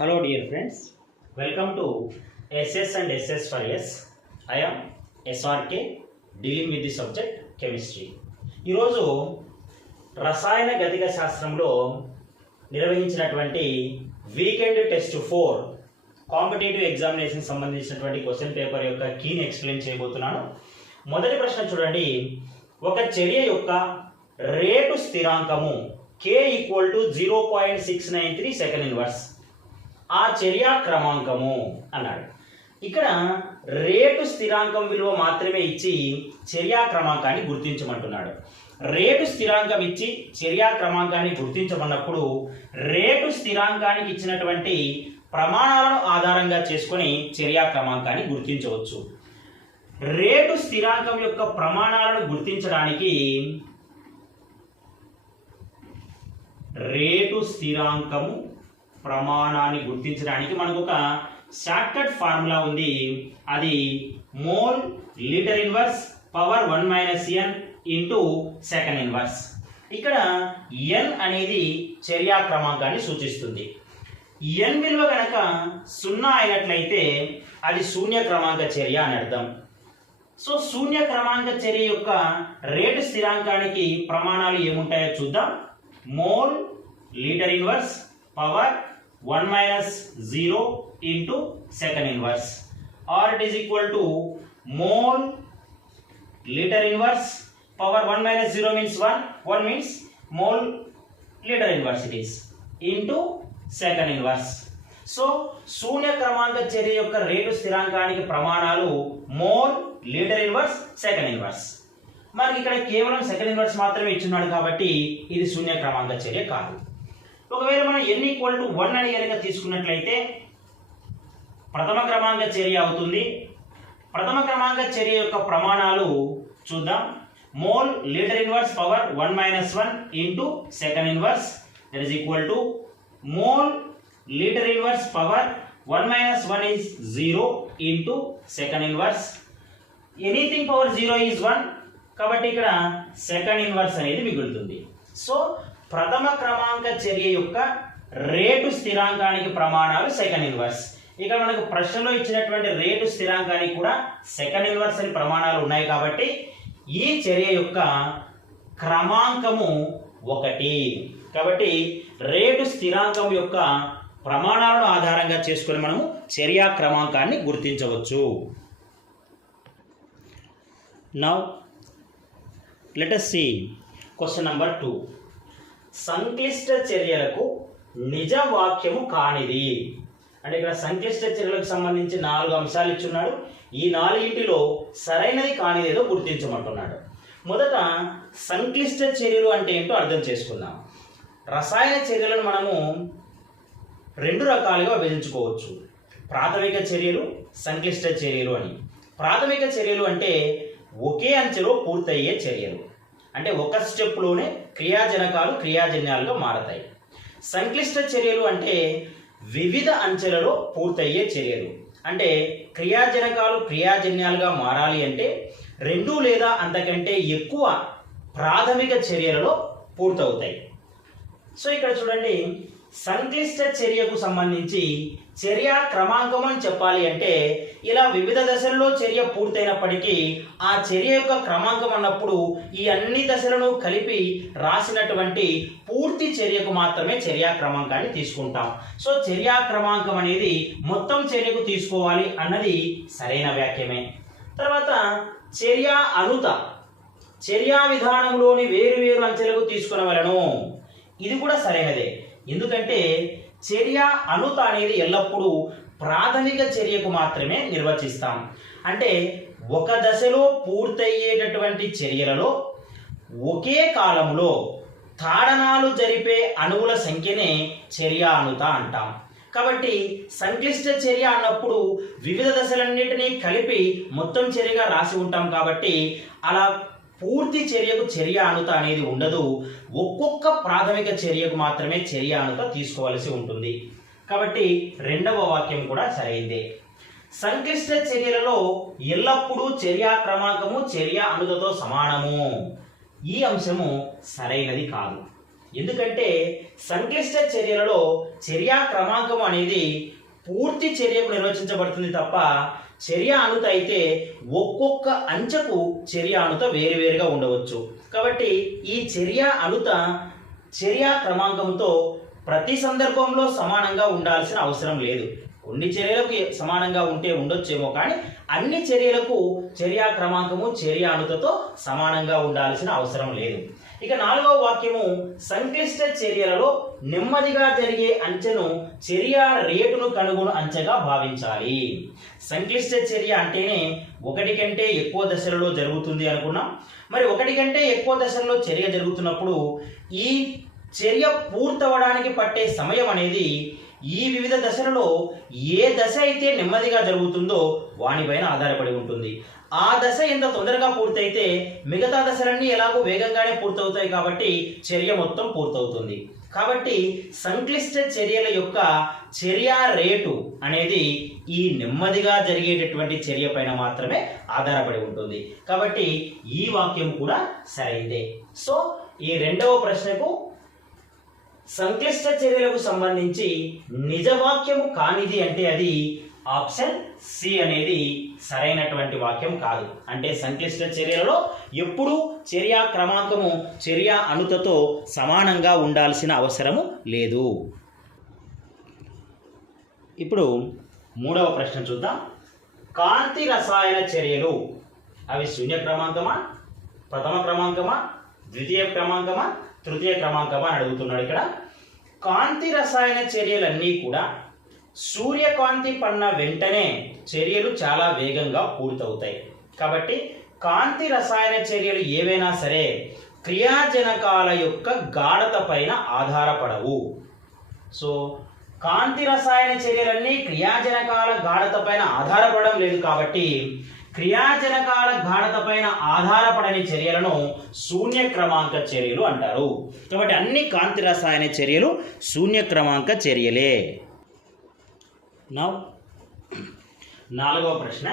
Hello dear friends, welcome to SS and SS for S. I am SRK dealing with the subject chemistry. ఈరోజు రసాయన గతిక శాస్త్రంలో నిర్వహించినటువంటి weekend test 4 competitive examination సంబంధించినటువంటి question paper యొక్క కీని explain చేయబోతున్నాను. మొదటి ప్రశ్న చూడండి. ఒక చర్య యొక్క రేటు స్థిరాంకము K equal to 0.693 second inverse. ఆ చర్య క్రమాంకము అన్నాడు. ఇక్కడ రేటు స్థిరాంకం విలువ మాత్రమే ఇచ్చి చర్యా క్రమాంకాన్ని గుర్తించమంటున్నాడు. రేటు స్థిరాంకం ఇచ్చి చర్యా క్రమాంకాన్ని గుర్తించమన్నప్పుడు రేటు స్థిరాంకానికి ఇచ్చినటువంటి ప్రమాణాలను ఆధారంగా చేసుకొని చర్యా క్రమాంకాన్ని గుర్తించవచ్చు. రేటు స్థిరాంకం యొక్క ప్రమాణాలను గుర్తించడానికి రేటు స్థిరాంకము ప్రమాణాన్ని గుర్తించడానికి మనకు ఒక షార్ట్కట్ ఫార్ములా ఉంది. అది mole litre inverse power 1 - n into second inverse. ఇక్కడ n అనేది చర్యా క్రమాంకాన్ని సూచిస్తుంది. n విలువ కనుక 0 అయినట్లయితే అది శూన్య క్రమాంక చర్య అని అర్థం. సో శూన్య క్రమాంక చర్య యొక్క రేటు స్థిరాంకానికి ప్రమాణాలు ఏముంటాయో చూద్దాం. Mole litre inverse power 1 - 0 into second inverse, or it is equal to mole liter inverse power 1 - 0 means 1 means mole liter inverse it is into second inverse. So శూన్య క్రమాంక చర్య యొక్క రేటు స్థిరాంకానికి ప్రమాణాలు mole litre inverse second inverse. మనకి ఇక్కడ కేవలం second inverse మాత్రమే ఇచ్చున్నాడు కాబట్టి ఇది శూన్య క్రమాంక చర్య కాదు. ఒకవేళ మనం n ఈక్వల్ టు 1 అని కనుక తీసుకున్నట్లయితే ప్రథమ క్రమాంక చర్య అవుతుంది. ప్రథమ క్రమాంక చర్య యొక్క ప్రమాణాలు చూద్దాం. Mole litre inverse power 1 - 1 into second inverse that is equal to mole litre inverse power 1 - 1 is 0 into second inverse. Anything power 0 is 1 కాబట్టి ఇక్కడ సెకండ్ ఇన్వర్స్ అనేది మిగులుతుంది. సో ప్రథమ క్రమాంక చర్య యొక్క రేటు స్థిరాంకానికి ప్రమాణాలు సెకండ్ ఇన్వర్స్. ఇక్కడ మనకు ప్రశ్నలో ఇచ్చినటువంటి రేటు స్థిరాంకానికి కూడా సెకండ్ ఇన్వర్స్ అని ప్రమాణాలు ఉన్నాయి కాబట్టి ఈ చర్య యొక్క క్రమాంకము 1. కాబట్టి రేటు స్థిరాంకం యొక్క ప్రమాణాలను ఆధారంగా చేసుకొని మనము చర్యా క్రమాంకాన్ని గుర్తించవచ్చు. Now let us see question number 2. సంక్లిష్ట చర్యలకు నిజ వాక్యము కానిది. అంటే ఇక్కడ సంక్లిష్ట చర్యలకు సంబంధించి 4 అంశాలు ఇచ్చున్నాడు. ఈ 4టిలో సరైనది కానిది ఏదో గుర్తించమంటున్నాడు. మొదట సంక్లిష్ట చర్యలు అంటే ఏంటో అర్థం చేసుకుందాం. రసాయన చర్యలను మనము 2 రకాలుగా విభజించుకోవచ్చు. ప్రాథమిక చర్యలు, సంక్లిష్ట చర్యలు అని. ప్రాథమిక చర్యలు అంటే ఒకే అంచెలో పూర్తయ్యే చర్యలు. అంటే ఒక స్టెప్లోనే క్రియాజనకాలు క్రియాజన్యాలుగా మారతాయి. సంక్లిష్ట చర్యలు అంటే వివిధ అంచెలలో పూర్తయ్యే చర్యలు. అంటే క్రియాజనకాలు క్రియాజన్యాలుగా మారాలి అంటే 2 లేదా అంతకంటే ఎక్కువ ప్రాథమిక చర్యలలో పూర్తవుతాయి. సో ఇక్కడ చూడండి, సంక్లిష్ట చర్యకు సంబంధించి చర్య క్రమాంకం అని చెప్పాలి అంటే ఇలా వివిధ దశల్లో చర్య పూర్తయినప్పటికీ ఆ చర్య యొక్క క్రమాంకం అన్నప్పుడు ఈ అన్ని దశలను కలిపి రాసినటువంటి పూర్తి చర్యకు మాత్రమే చర్యా క్రమాంకాన్ని తీసుకుంటాం. సో చర్యా క్రమాంకం అనేది మొత్తం చర్యకు తీసుకోవాలి అన్నది సరైన వాక్యమే. తర్వాత చర్య అనుత, చర్యా విధానంలోని వేరు అంచెలకు తీసుకునవలను. ఇది కూడా సరైనదే. ఎందుకంటే చర్య అనుత అనేది ఎల్లప్పుడూ ప్రాథమిక చర్యకు మాత్రమే నిర్వచిస్తాం. అంటే ఒక దశలో పూర్తయ్యేటటువంటి చర్యలలో ఒకే కాలంలో తాడనాలు జరిపే అణువుల సంఖ్యనే చర్య అనుత అంటాం. కాబట్టి సంక్లిష్ట చర్య అన్నప్పుడు వివిధ దశలన్నిటినీ కలిపి మొత్తం చర్యగా రాసి ఉంటాం. కాబట్టి అలా పూర్తి చర్యకు చర్య అనుత అనేది ఉండదు. ఒక్కొక్క ప్రాథమిక చర్యకు మాత్రమే చర్య అనుత తీసుకోవాల్సి ఉంటుంది. కాబట్టి 2వ వాక్యం కూడా సరైనదే. సంక్లిష్ట చర్యలలో ఎల్లప్పుడూ చర్యా క్రమాంకము చర్య అనుతతో సమానము. ఈ అంశము సరైనది కాదు. ఎందుకంటే సంక్లిష్ట చర్యలలో చర్యా క్రమాంకం అనేది పూర్తి చర్యకు నిర్వచించబడుతుంది తప్ప చర్య అణుత అయితే ఒక్కొక్క అంచెకు చర్య అణుత వేరువేరుగా ఉండవచ్చు. కాబట్టి ఈ చర్య అణుత చర్యా క్రమాంకంతో ప్రతి సందర్భంలో సమానంగా ఉండాల్సిన అవసరం లేదు. కొన్ని చర్యలకు సమానంగా ఉంటే ఉండొచ్చేమో, కానీ అన్ని చర్యలకు చర్యా క్రమాంకము చర్య అణుతతో సమానంగా ఉండాల్సిన అవసరం లేదు. ఇక 4వ వాక్యము, సంక్లిష్ట చర్యలలో నెమ్మదిగా జరిగే అంచెను చర్య రేటును కనుగొను అంచెగా భావించాలి. సంక్లిష్ట చర్య అంటేనే ఒకటి కంటే ఎక్కువ దశలలో జరుగుతుంది అనుకున్నాం. మరి ఒకటి కంటే ఎక్కువ దశలలో చర్య జరుగుతున్నప్పుడు ఈ చర్య పూర్తవడానికి పట్టే సమయం అనేది ఈ వివిధ దశలలో ఏ దశ అయితే నెమ్మదిగా జరుగుతుందో వానిపైన ఆధారపడి ఉంటుంది. ఆ దశ ఎంత తొందరగా పూర్తయితే మిగతా దశలన్నీ ఎలాగో వేగంగానే పూర్తవుతాయి కాబట్టి చర్య మొత్తం పూర్తవుతుంది. కాబట్టి సంక్లిష్ట చర్యల యొక్క చర్య రేటు అనేది ఈ నెమ్మదిగా జరిగేటటువంటి చర్య పైన మాత్రమే ఆధారపడి ఉంటుంది. కాబట్టి ఈ వాక్యం కూడా సరైందే. సో ఈ 2వ ప్రశ్నకు సంక్లిష్ట చర్యలకు సంబంధించి నిజవాక్యము కానిది అంటే అది ఆప్షన్ సి అనేది సరైనటువంటి వాక్యం కాదు. అంటే సంక్లిష్ట చర్యలలో ఎప్పుడూ చర్యా క్రమాంకము చర్య అణుతతో సమానంగా ఉండాల్సిన అవసరము లేదు. ఇప్పుడు 3వ ప్రశ్న చూద్దాం. కాంతి రసాయన చర్యలు అవి శూన్య క్రమాంకమా, ప్రథమ క్రమాంకమా, ద్వితీయ క్రమాంకమా, తృతీయ క్రమాంకమా అని అడుగుతున్నాడు. ఇక్కడ కాంతి రసాయన చర్యలన్నీ కూడా సూర్యకాంతి పడిన వెంటనే చర్యలు చాలా వేగంగా పూర్తవుతాయి. కాబట్టి కాంతి రసాయన చర్యలు ఏవైనా సరే క్రియాజనకాల యొక్క గాఢత పైన ఆధారపడవు. సో కాంతి రసాయన చర్యలన్నీ క్రియాజనకాల గాఢత పైన ఆధారపడడం లేదు. కాబట్టి క్రియాజనకాల గాఢత పైన ఆధారపడని చర్యలను శూన్య క్రమాంక చర్యలు అంటారు. కాబట్టి అన్ని కాంతి రసాయన చర్యలు శూన్య క్రమాంక చర్యలే. నౌ 4వ ప్రశ్న,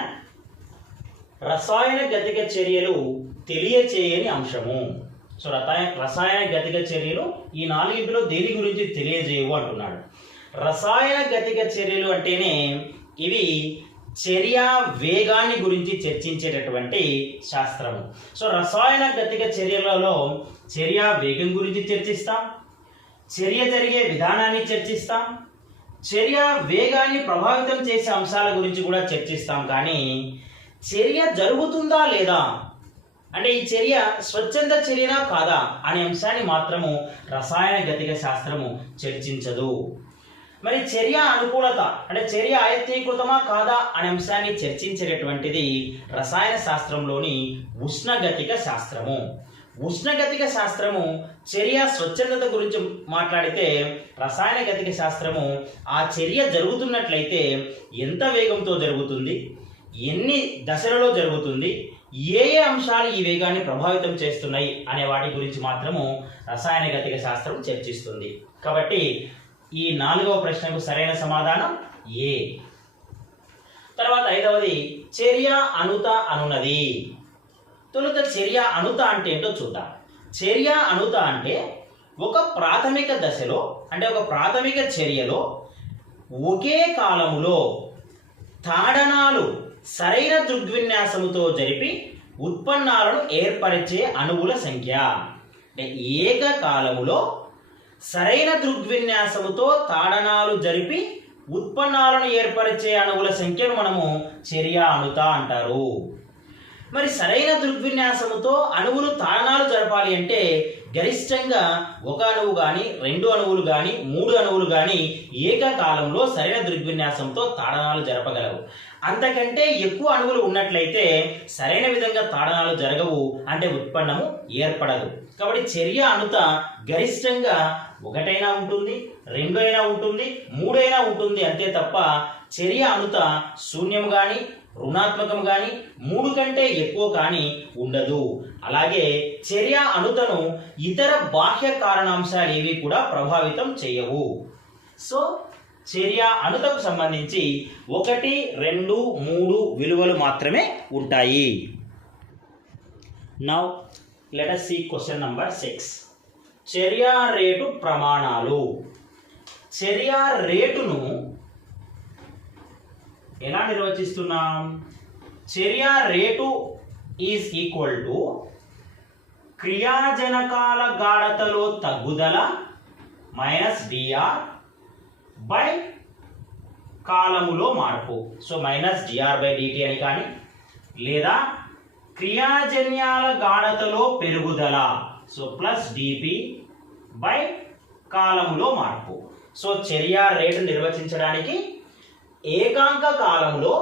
రసాయన గతిక చర్యలు తెలియచేయని అంశము. సో రసాయన గతిక చర్యలు ఈ 4టిలో దేని గురించి తెలియజేయవు అంటున్నాడు. రసాయన గతిక చర్యలు అంటేనే ఇవి చర్య వేగాన్ని గురించి చర్చించేటటువంటి శాస్త్రము. సో రసాయన గతిక చర్యలలో చర్య వేగం గురించి చర్చిస్తాం, చర్య జరిగే విధానాన్ని చర్చిస్తాం, చర్య వేగాన్ని ప్రభావితం చేసే అంశాల గురించి కూడా చర్చిస్తాం. కానీ చర్య జరుగుతుందా లేదా అంటే ఈ చర్య స్వచ్ఛంద చర్యనా కాదా అనే అంశాన్ని మాత్రము రసాయన గతిక శాస్త్రము చర్చించదు. మరి చర్య అనుకూలత అంటే చర్య ఆయత్తీకృతమా కాదా అనే అంశాన్ని చర్చించేటటువంటిది రసాయన శాస్త్రంలోని ఉష్ణగతిక శాస్త్రము. ఉష్ణగతిక శాస్త్రము చర్య స్వచ్ఛందత గురించి మాట్లాడితే, రసాయన గతిక శాస్త్రము ఆ చర్య జరుగుతున్నట్లయితే ఎంత వేగంతో జరుగుతుంది, ఎన్ని దశలలో జరుగుతుంది, ఏ ఏ అంశాలు ఈ వేగాన్ని ప్రభావితం చేస్తున్నాయి అనే వాటి గురించి మాత్రము రసాయన గతిక శాస్త్రం చర్చిస్తుంది. కాబట్టి ఈ 4వ ప్రశ్నకు సరైన సమాధానం ఏ. తర్వాత 5వది చర్య అణుత అనునది. తొలుత చర్య అణుత అంటే ఏంటో చూద్దాం. చర్య అణుత అంటే ఒక ప్రాథమిక దశలో అంటే ఒక ప్రాథమిక చర్యలో ఒకే కాలములో తాడనాలు సరైన దృగ్విన్యాసముతో జరిపి ఉత్పన్నాలను ఏర్పరిచే అణువుల సంఖ్య. అంటే ఏకకాలములో సరైన దృగ్విన్యాసముతో తాడనాలు జరిపి ఉత్పన్నాలను ఏర్పరిచే అణువుల సంఖ్యను మనము చర్య అణుత అంటారు. మరి సరైన దృగ్విన్యాసముతో అణువులు తాడనాలు జరపాలి అంటే గరిష్టంగా ఒక అణువు కానీ 2 అణువులు కానీ 3 అణువులు కానీ ఏకకాలంలో సరైన దృగ్విన్యాసంతో తాడనాలు జరపగలవు. అంతకంటే ఎక్కువ అణువులు ఉన్నట్లయితే సరైన విధంగా తాడనాలు జరగవు, అంటే ఉత్పన్నము ఏర్పడదు. కాబట్టి చర్య అణుత గరిష్టంగా 1 అయినా ఉంటుంది, 2 అయినా ఉంటుంది, 3 అయినా ఉంటుంది అంతే తప్ప చర్య అణుత శూన్యం కానీ రుణాత్మకం కానీ 3 కంటే ఎక్కువ కానీ ఉండదు. అలాగే చర్య అణుతను ఇతర బాహ్య కారణాంశాలు ఏవి కూడా ప్రభావితం చేయవు. సో చర్య అణుతకు సంబంధించి 1, 2, 3 విలువలు మాత్రమే ఉంటాయి. Now let us see question number 6. చర్య రేటు ప్రమాణాలు. చర్య రేటును ఎలా నిర్వచిస్తున్నాం? చర్య రేటు ఈజ్ ఈక్వల్ టు క్రియాజనకాల గాఢతలో తగ్గుదల మైనస్ డిఆర్ బై కాలములో మార్పు. So minus DR by DT అని కానీ, లేదా క్రియాజన్యాల గాఢతలో పెరుగుదల, సో ప్లస్ డిపి బై కాలములో మార్పు. సో చర్య రేటు నిర్వచించడానికి ఏకాంక కాలంలో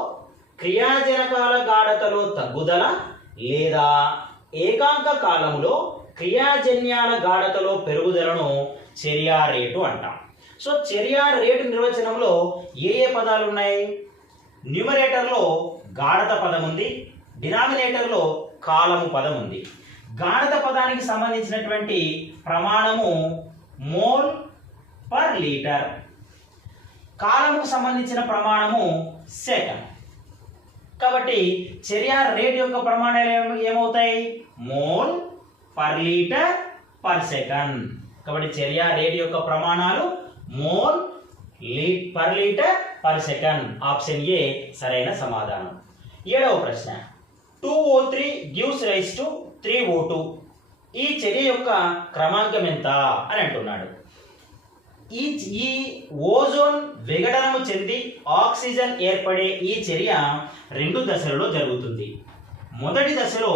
క్రియాజనకాల గాఢతలో తగ్గుదల లేదా ఏకాంక కాలంలో క్రియాజన్యాల గాఢతలో పెరుగుదలను చర్య రేటు అంటాం. సో చర్య రేటు నిర్వచనంలో ఏ పదాలు ఉన్నాయి? న్యూమరేటర్లో గాఢత పదం ఉంది, డినామినేటర్లో కాలము పదం ఉంది. గాఢత పదానికి సంబంధించినటువంటి ప్రమాణము మోల్ పర్ లీటర్, కాలముకు సంబంధించిన ప్రమాణము సెకండ్. కాబట్టి చర్య రేట్ యొక్క ప్రమాణాలు ఏమవుతాయి? Mole per litre per second. కాబట్టి చర్య రేట్ యొక్క ప్రమాణాలు mole per litre per second. Option A సరైన సమాధానం. 7వ ప్రశ్న, 2O3 gives rise to 3O2. ఈ చర్య యొక్క క్రమాంకం ఎంత అని అంటున్నాడు. ఈ ఓజోన్ విఘటనము చెంది ఆక్సిజన్ ఏర్పడే ఈ చర్య 2 దశలలో జరుగుతుంది. మొదటి దశలో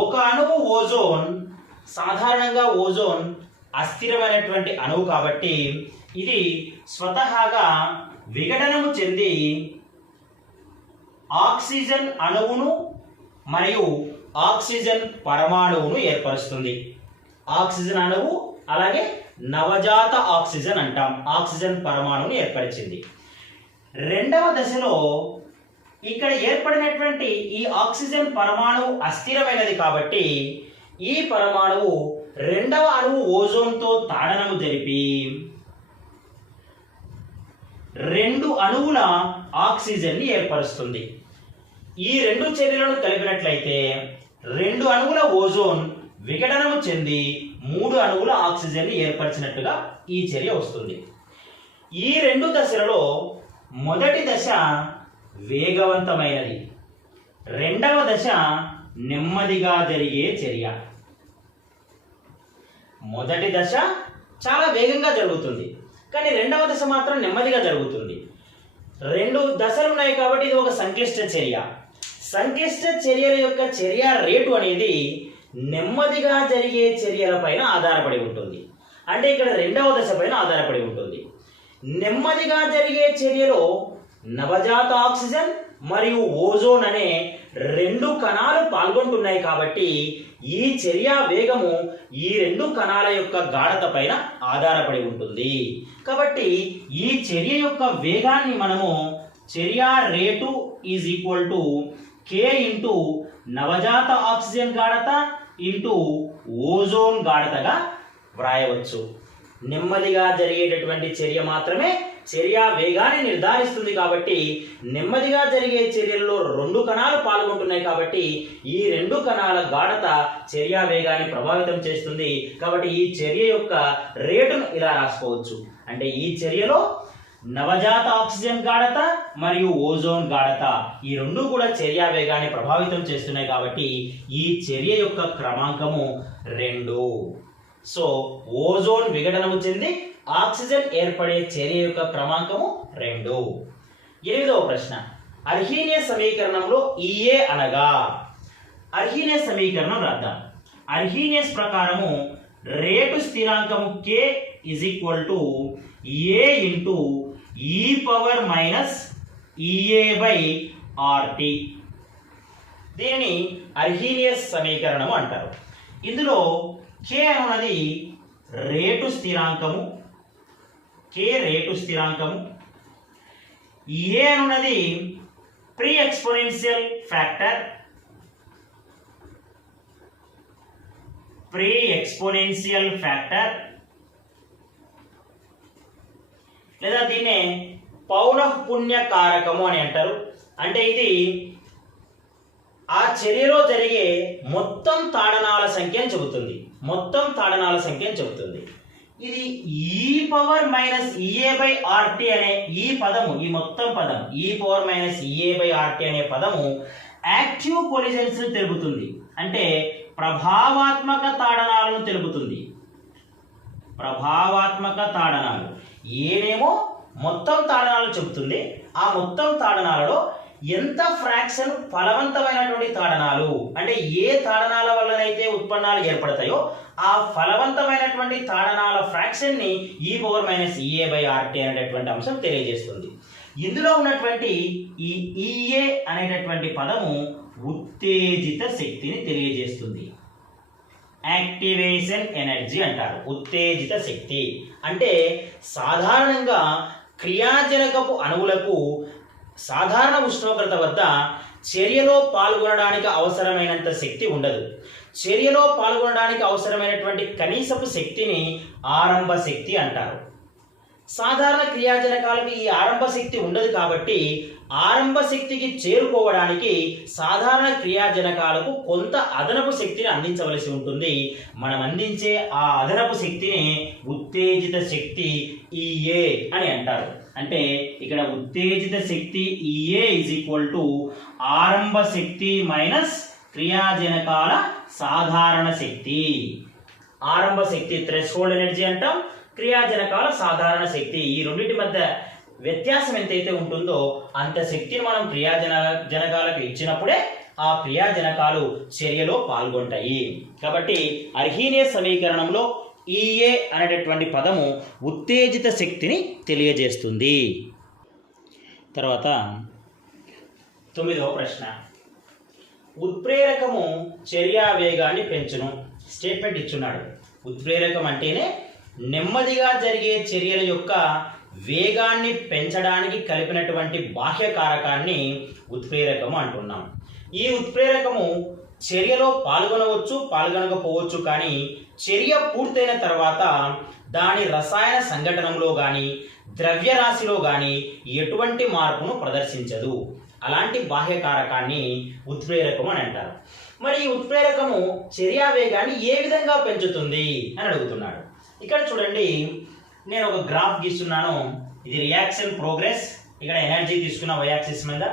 ఒక అణువు ఓజోన్, సాధారణంగా ఓజోన్ అస్థిరమైనటువంటి అణువు కాబట్టి ఇది స్వతహాగా విఘటనము చెంది ఆక్సిజన్ అణువును మరియు ఆక్సిజన్ పరమాణువును ఏర్పరుస్తుంది. ఆక్సిజన్ అణువు అలాగే నవజాత ఆక్సిజన్ అంటాం, ఆక్సిజన్ పరమాణువును ఏర్పరిచింది. రెండవ దశలో ఇక్కడ ఏర్పడినటువంటి ఈ ఆక్సిజన్ పరమాణువు అస్థిరమైనది కాబట్టి ఈ పరమాణువు రెండవ అణువు ఓజోన్తో తాడనము జరిపి 2 అణువుల ఆక్సిజన్ని ఏర్పరుస్తుంది. ఈ 2 చర్యలను కలిపినట్లయితే 2 అణువుల ఓజోన్ విఘటనము చెంది 3 అణువుల ఆక్సిజన్ని ఏర్పరిచినట్టుగా ఈ చర్య వస్తుంది. ఈ 2 దశలలో మొదటి దశ వేగవంతమైనది, రెండవ దశ నెమ్మదిగా జరిగే చర్య. మొదటి దశ చాలా వేగంగా జరుగుతుంది, కానీ రెండవ దశ మాత్రం నెమ్మదిగా జరుగుతుంది. 2 దశలు ఉన్నాయి కాబట్టి ఇది ఒక సంక్లిష్ట చర్య. సంక్లిష్ట చర్యల యొక్క చర్య రేటు అనేది నెమ్మదిగా జరిగే చర్యల పైన ఆధారపడి ఉంటుంది. అంటే ఇక్కడ రెండవ దశ పైన ఆధారపడి ఉంటుంది. నెమ్మదిగా జరిగే చర్యలో నవజాత ఆక్సిజన్ మరియు ఓజోన్ అనే 2 కణాలు పాల్గొంటున్నాయి కాబట్టి ఈ చర్య వేగము ఈ 2 కణాల యొక్క గాఢత పైన ఆధారపడి ఉంటుంది. కాబట్టి ఈ చర్య యొక్క వేగాన్ని మనము చర్య రేటు is equal to K into నవజాత ఆక్సిజన్ గాఢత ఇంటూ ఓజోన్ గాఢతగా వ్రాయవచ్చు. నెమ్మదిగా జరిగేటటువంటి చర్య మాత్రమే చర్య వేగాన్ని నిర్ధారిస్తుంది కాబట్టి నెమ్మదిగా జరిగే చర్యల్లో 2 కణాలు పాల్గొంటున్నాయి కాబట్టి ఈ 2 కణాల గాఢత చర్య వేగాన్ని ప్రభావితం చేస్తుంది. కాబట్టి ఈ చర్య యొక్క రేటును ఇలా రాసుకోవచ్చు. అంటే ఈ చర్యలో నవజాత ఆక్సిజన్ గాఢత మరియు ఓజోన్ గాఢత ఈ 2 కూడా చర్య వేగాన్ని ప్రభావితం చేస్తున్నాయి కాబట్టి ఈ చర్య యొక్క క్రమాంకము 2. సో ఓజోన్ విఘటనము చెంది ఆక్సిజన్ ఏర్పడే చర్య యొక్క క్రమాంకము 2. 8వ ప్రశ్న, అర్హీనియస్ సమీకరణంలో EA అనగా? అర్హీనియస్ సమీకరణం రాద్దాం. అర్హీనియస్ ప్రకారము రేటు స్థిరాంకము K is equal to A into e power minus EA by RT. దీనిని అర్హీనియస్ సమీకరణము అంటారు. ఇందులో K అన్నది రేటు స్థిరాంకము, K రేటు స్థిరాంకము, A అన్నది ప్రీ ఎక్స్పోనెన్షియల్ ఫ్యాక్టర్, లేదా దీన్నే పౌనఃపున్య కారకము అని అంటారు. అంటే ఇది ఆ చర్యలో జరిగే మొత్తం తాడనాల సంఖ్యను చెబుతుంది. మొత్తం తాడనాల సంఖ్య అని చెబుతుంది. ఇది e⁻ అనే ఈ పదము, ఈ మొత్తం పదం e⁻ అనే పదము యాక్టివ్ కొలిజన్స్ తెలుపుతుంది. అంటే ప్రభావాత్మక తాడనాలను తెలుపుతుంది. ప్రభావాత్మక తాడనాలు ఏనేమో మొత్తం తాడనాలు చెబుతుంది. ఆ మొత్తం తాడనాలలో ఎంత ఫ్రాక్షన్ ఫలవంతమైనటువంటి తాడనాలు, అంటే ఏ తాడనాల వల్లనైతే ఉత్పన్నాలు ఏర్పడతాయో ఆ ఫలవంతమైనటువంటి తాడనాల ఫ్రాక్షన్ ని e⁻ అనేటటువంటి అంశం తెలియజేస్తుంది. ఇందులో ఉన్నటువంటి ఈ ఈఏ అనేటటువంటి పదము ఉత్తేజిత శక్తిని తెలియజేస్తుంది. యాక్టివేషన్ ఎనర్జీ అంటారు. ఉత్తేజిత శక్తి అంటే సాధారణంగా క్రియాజనకపు అణువులకు సాధారణ ఉష్ణోగ్రత వద్ద చర్యలో పాల్గొనడానికి అవసరమైనంత శక్తి ఉండదు. చర్యలో పాల్గొనడానికి అవసరమైనటువంటి కనీసపు శక్తిని ఆరంభ శక్తి అంటారు. సాధారణ క్రియాజనకాలకు ఈ ఆరంభ శక్తి ఉండదు కాబట్టి ఆరంభ శక్తికి చేరుకోవడానికి సాధారణ క్రియాజనకాలకు కొంత అదనపు శక్తిని అందించవలసి ఉంటుంది. మనం అందించే ఆ అదనపు శక్తిని ఉత్తేజిత శక్తి ఈఏ అని అంటారు. అంటే ఇక్కడ ఉత్తేజిత శక్తి ఈఏ ఆరంభ శక్తి మైనస్ క్రియాజనకాల సాధారణ శక్తి. ఆరంభ శక్తి థ్రెషోల్డ్ ఎనర్జీ అంటాం, క్రియాజనకాల సాధారణ శక్తి. ఈ రెండింటి మధ్య వ్యత్యాసం ఎంతైతే ఉంటుందో అంత శక్తిని మనం క్రియాజనకాలకు ఇచ్చినప్పుడే ఆ క్రియాజనకాలు చర్యలో పాల్గొంటాయి. కాబట్టి అర్హీనియస్ సమీకరణంలో ఈఏ అనేటటువంటి పదము ఉత్తేజిత శక్తిని తెలియజేస్తుంది. తర్వాత 9వ ప్రశ్న, ఉత్ప్రేరకము చర్యా వేగాన్ని పెంచును. స్టేట్మెంట్ ఇచ్చున్నాడు. ఉత్ప్రేరకం అంటేనే నెమ్మదిగా జరిగే చర్యల యొక్క వేగాన్ని పెంచడానికి కలిపినటువంటి బాహ్య కారకాన్ని ఉత్ప్రేరకము అంటున్నాం. ఈ ఉత్ప్రేరకము చర్యలో పాల్గొనవచ్చు, పాల్గొనకపోవచ్చు. కానీ చర్య పూర్తయిన తర్వాత దాని రసాయన సంఘటనలో కానీ ద్రవ్యరాశిలో కానీ ఎటువంటి మార్పును ప్రదర్శించదు. అలాంటి బాహ్య కారకాన్ని ఉత్ప్రేరకము అని అంటారు. మరి ఈ ఉత్ప్రేరకము చర్యా వేగాన్ని ఏ విధంగా పెంచుతుంది అని అడుగుతున్నాడు. ఇక్కడ చూడండి, నేను ఒక గ్రాఫ్ గీస్తున్నాను. ఇది రియాక్షన్ ప్రోగ్రెస్. ఇక్కడ ఎనర్జీ తీసుకున్న y యాక్సిస్ మీద,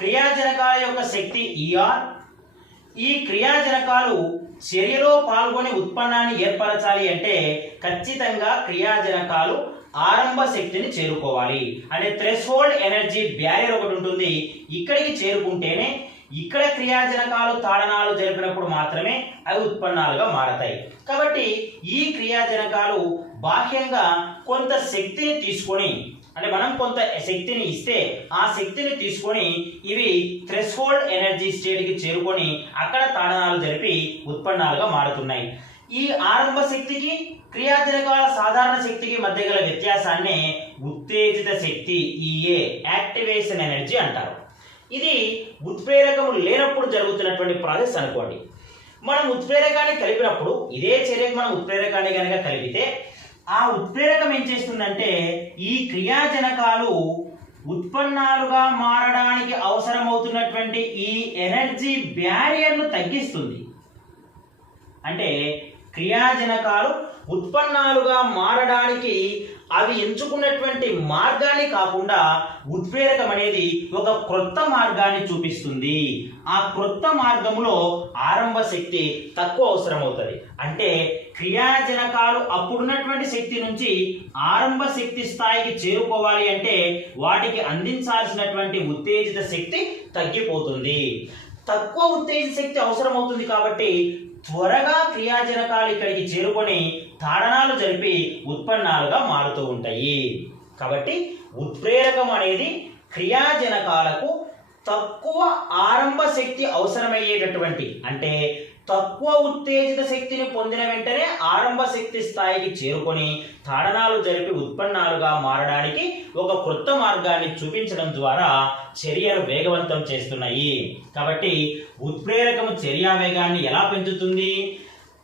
క్రియాజనకాల యొక్క శక్తి ఈఆర్. ఈ క్రియాజనకాలు చర్యలో పాల్గొని ఉత్పన్నాన్ని ఏర్పరచాలి అంటే ఖచ్చితంగా క్రియాజనకాలు ఆరంభ శక్తిని చేరుకోవాలి. అంటే థ్రెషోల్డ్ ఎనర్జీ బ్యారియర్ ఒకటి ఉంటుంది. ఇక్కడికి చేరుకుంటేనే ఇక్కడ క్రియాజనకాలు తాడనాలు జరిపినప్పుడు మాత్రమే అవి ఉత్పన్నాలుగా మారతాయి. కాబట్టి ఈ క్రియాజనకాలు బాహ్యంగా కొంత శక్తిని తీసుకొని, అంటే మనం కొంత శక్తిని ఇస్తే ఆ శక్తిని తీసుకొని ఇవి థ్రెషోల్డ్ ఎనర్జీ స్టేట్కి చేరుకొని అక్కడ తాడనాలు జరిపి ఉత్పన్నాలుగా మారుతున్నాయి. ఈ ఆరంభ శక్తికి క్రియాజనకాల సాధారణ శక్తికి మధ్య గల వ్యత్యాసాన్ని ఉత్తేజిత శక్తి ఈఏ యాక్టివేషన్ ఎనర్జీ అంటారు. ఇది ఉత్ప్రేరకము లేనప్పుడు జరుగుతున్నటువంటి ప్రాసెస్ అనుకోండి. మనం ఉత్ప్రేరకాన్ని కలిపినప్పుడు ఇదే చర్యకు మనం ఉత్ప్రేరకాన్ని కనుక కలిపితే ఆ ఉత్ప్రేరకం ఏం చేస్తుందంటే ఈ క్రియాజనకాలు ఉత్పన్నాలుగా మారడానికి అవసరమవుతున్నటువంటి ఈ ఎనర్జీ బ్యారియర్ను తగ్గిస్తుంది. అంటే క్రియాజనకాలు ఉత్పన్నాలుగా మారడానికి అవి ఎంచుకున్నటువంటి మార్గాన్ని కాకుండా ఉత్ప్రేరకం అనేది ఒక క్రొత్త మార్గాన్ని చూపిస్తుంది. ఆ క్రొత్త మార్గంలో ఆరంభ శక్తి తక్కువ అవసరం అవుతుంది. అంటే క్రియాజనకాలు అప్పుడున్నటువంటి శక్తి నుంచి ఆరంభ శక్తి స్థాయికి చేరుకోవాలి అంటే వాటికి అందించాల్సినటువంటి ఉత్తేజిత శక్తి తగ్గిపోతుంది. తక్కువ ఉత్తేజిత శక్తి అవసరం అవుతుంది కాబట్టి త్వరగా క్రియాజనకాలు ఇక్కడికి చేరుకొని తాడనాలు జరిపి ఉత్పన్నాలుగా మారుతూ ఉంటాయి. కాబట్టి ఉత్ప్రేరకం అనేది క్రియాజనకాలకు తక్కువ ఆరంభ శక్తి అవసరమయ్యేటటువంటి, అంటే తక్కువ ఉత్తేజిత శక్తిని పొందిన వెంటనే ఆరంభ శక్తి స్థాయికి చేరుకొని తాడనాలు జరిపి ఉత్పన్నాలుగా మారడానికి ఒక క్రొత్త మార్గాన్ని చూపించడం ద్వారా చర్యను వేగవంతం చేస్తున్నాయి. కాబట్టి ఉత్ప్రేరకము చర్యా వేగాన్ని ఎలా పెంచుతుంది?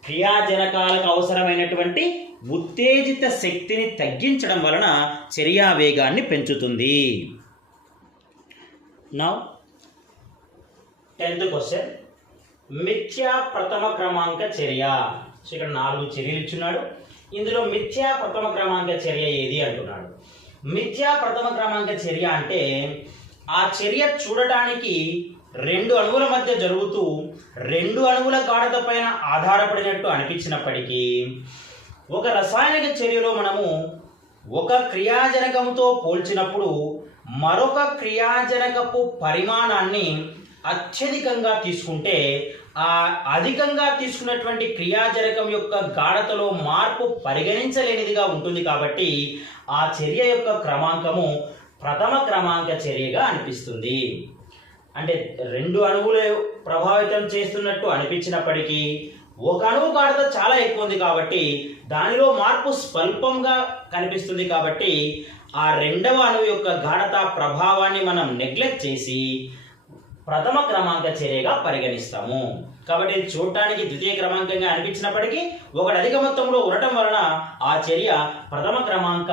క్రియాజనకాలకు అవసరమైనటువంటి ఉత్తేజిత శక్తిని తగ్గించడం వలన చర్యా వేగాన్ని పెంచుతుంది. నౌ 10th క్వశ్చన్, మిథ్యా ప్రథమ క్రమాంక చర్య. సో ఇక్కడ 4 చర్యలు ఇచ్చున్నాడు. ఇందులో మిథ్యా ప్రథమ క్రమాంక చర్య ఏది అంటున్నాడు. మిథ్యా ప్రథమ క్రమాంక చర్య అంటే ఆ చర్య చూడటానికి 2 అణువుల మధ్య జరుగుతూ 2 అణువుల గాఢత పైన ఆధారపడినట్టు అనిపించినప్పటికీ ఒక రసాయనిక చర్యలో మనము ఒక క్రియాజనకంతో పోల్చినప్పుడు మరొక క్రియాజనకపు పరిమాణాన్ని అత్యధికంగా తీసుకుంటే ఆ అధికంగా తీసుకున్నటువంటి క్రియాజనకం యొక్క గాఢతలో మార్పు పరిగణించలేనిదిగా ఉంటుంది. కాబట్టి ఆ చర్య యొక్క క్రమాంకము ప్రథమ క్రమాంక చర్యగా అనిపిస్తుంది. అంటే 2 అణువులు ప్రభావితం చేస్తున్నట్టు అనిపించినప్పటికీ ఒక అణువు గాఢత చాలా ఎక్కువ ఉంది కాబట్టి దానిలో మార్పు స్వల్పంగా కనిపిస్తుంది. కాబట్టి ఆ 2వ అణువు యొక్క గాఢత ప్రభావాన్ని మనం నెగ్లెక్ట్ చేసి ప్రథమ క్రమాంక చర్యగా పరిగణిస్తాము. కాబట్టి ఇది చూడటానికి ద్వితీయ క్రమాంకంగా అనిపించినప్పటికీ ఒకటి అధిక మొత్తంలో ఉండటం వలన ఆ చర్య ప్రథమ క్రమాంక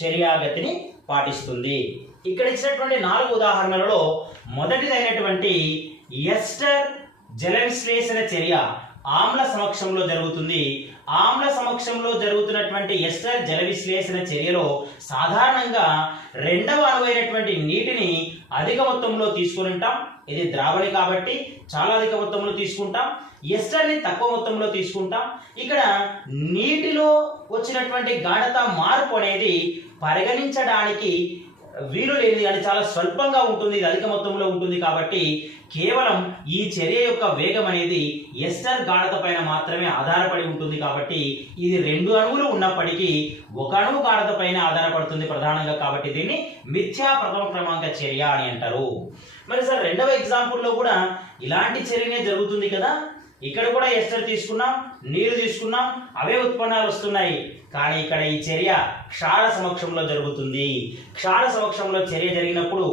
చర్యాగతిని పాటిస్తుంది. ఇక్కడ ఇచ్చినటువంటి 4 ఉదాహరణలలో మొదటిదైనటువంటి ఎస్టర్ జల విశ్లేషణ చర్య ఆమ్ల సమక్షంలో జరుగుతుంది. ఆమ్ల సమక్షంలో జరుగుతున్నటువంటి ఎస్టర్ జల విశ్లేషణ చర్యలో సాధారణంగా 2వ అణువైనటువంటి నీటిని అధిక మొత్తంలో తీసుకుని ఉంటాం. ఇది ద్రావణి కాబట్టి చాలా అధిక మొత్తంలో తీసుకుంటాం. ఎస్టర్ని తక్కువ మొత్తంలో తీసుకుంటాం. ఇక్కడ నీటిలో వచ్చినటువంటి గాఢత మార్పు అనేది పరిగణించడానికి వీలు లేనిది, అని చాలా స్వల్పంగా ఉంటుంది, ఇది అధిక మొత్తంలో ఉంటుంది. కాబట్టి కేవలం ఈ చర్య యొక్క వేగం అనేది ఎస్టర్ గాఢత పైన మాత్రమే ఆధారపడి ఉంటుంది. కాబట్టి ఇది 2 అణువులు ఉన్నప్పటికీ ఒక అణువు గాఢత పైన ఆధారపడుతుంది ప్రధానంగా. కాబట్టి దీన్ని మిథ్యా ప్రథమ క్రమాంక చర్య అని అంటారు. మరి సార్ 2వ ఎగ్జాంపుల్లో కూడా ఇలాంటి చర్యనే జరుగుతుంది కదా. ఇక్కడ కూడా ఎస్టర్ తీసుకున్నాం, నీరు తీసుకున్నాం, అవే ఉత్పన్నాలు వస్తున్నాయి. కానీ ఇక్కడ ఈ చర్య క్షార సమక్షంలో జరుగుతుంది. క్షార సమక్షంలో చర్య జరిగినప్పుడు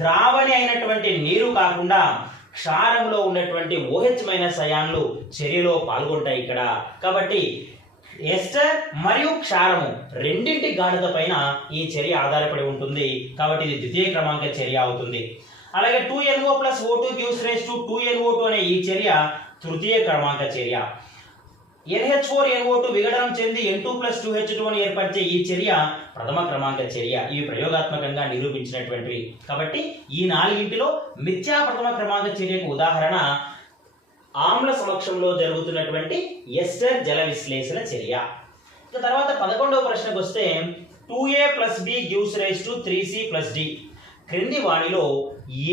ద్రావణి అయినటువంటి నీరు కాకుండా క్షారంలో ఉన్నటువంటి OH- అయాన్లు చర్యలో పాల్గొంటాయి ఇక్కడ. కాబట్టి ఎస్టర్ మరియు క్షారము రెండింటి గాఢత పైన ఈ చర్య ఆధారపడి ఉంటుంది. కాబట్టి ఇది ద్వితీయ క్రమాంక చర్య అవుతుంది. అలాగే 2NO + O2 gives rise to 2NO2 అనే ఈ చర్య తృతీయ క్రమాంక చర్య. NH4NO2 విఘటనం చెంది N2 + 2H2 అని ఏర్పరిచే ఈ చర్య ప్రథమ క్రమాంక చర్య. ఇవి ప్రయోగాత్మకంగా నిరూపించినటువంటివి. కాబట్టి ఈ 4ంటిలో మిథ్యా ప్రథమ క్రమాంక చర్యకు ఉదాహరణ ఆమ్ల సమక్షంలో జరుగుతున్నటువంటి ఎస్టర్ జల విశ్లేషణ చర్య. తర్వాత 11వ ప్రశ్నకు వస్తే 2A + B gives rise to 3C + D. క్రింది వాణిలో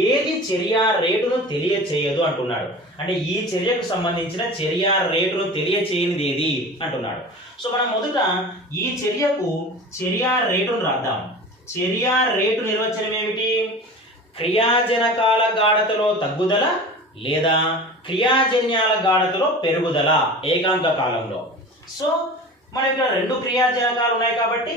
ఏది చర్య రేటును తెలియచేయదు అంటున్నాడు. అంటే ఈ చర్యకు సంబంధించిన చర్య రేటును తెలియచేయనిది ఏది అంటున్నాడు. సో మనం మొదట ఈ చర్యకు చర్య రేటును రాద్దాం. చర్య రేటు నిర్వచనం ఏమిటి? క్రియాజనకాల గాఢతలో తగ్గుదల లేదా క్రియాజన్యాల గాఢతలో పెరుగుదల ఏకాంక కాలంలో. సో మనం ఇక్కడ 2 క్రియాజనకాలు ఉన్నాయి కాబట్టి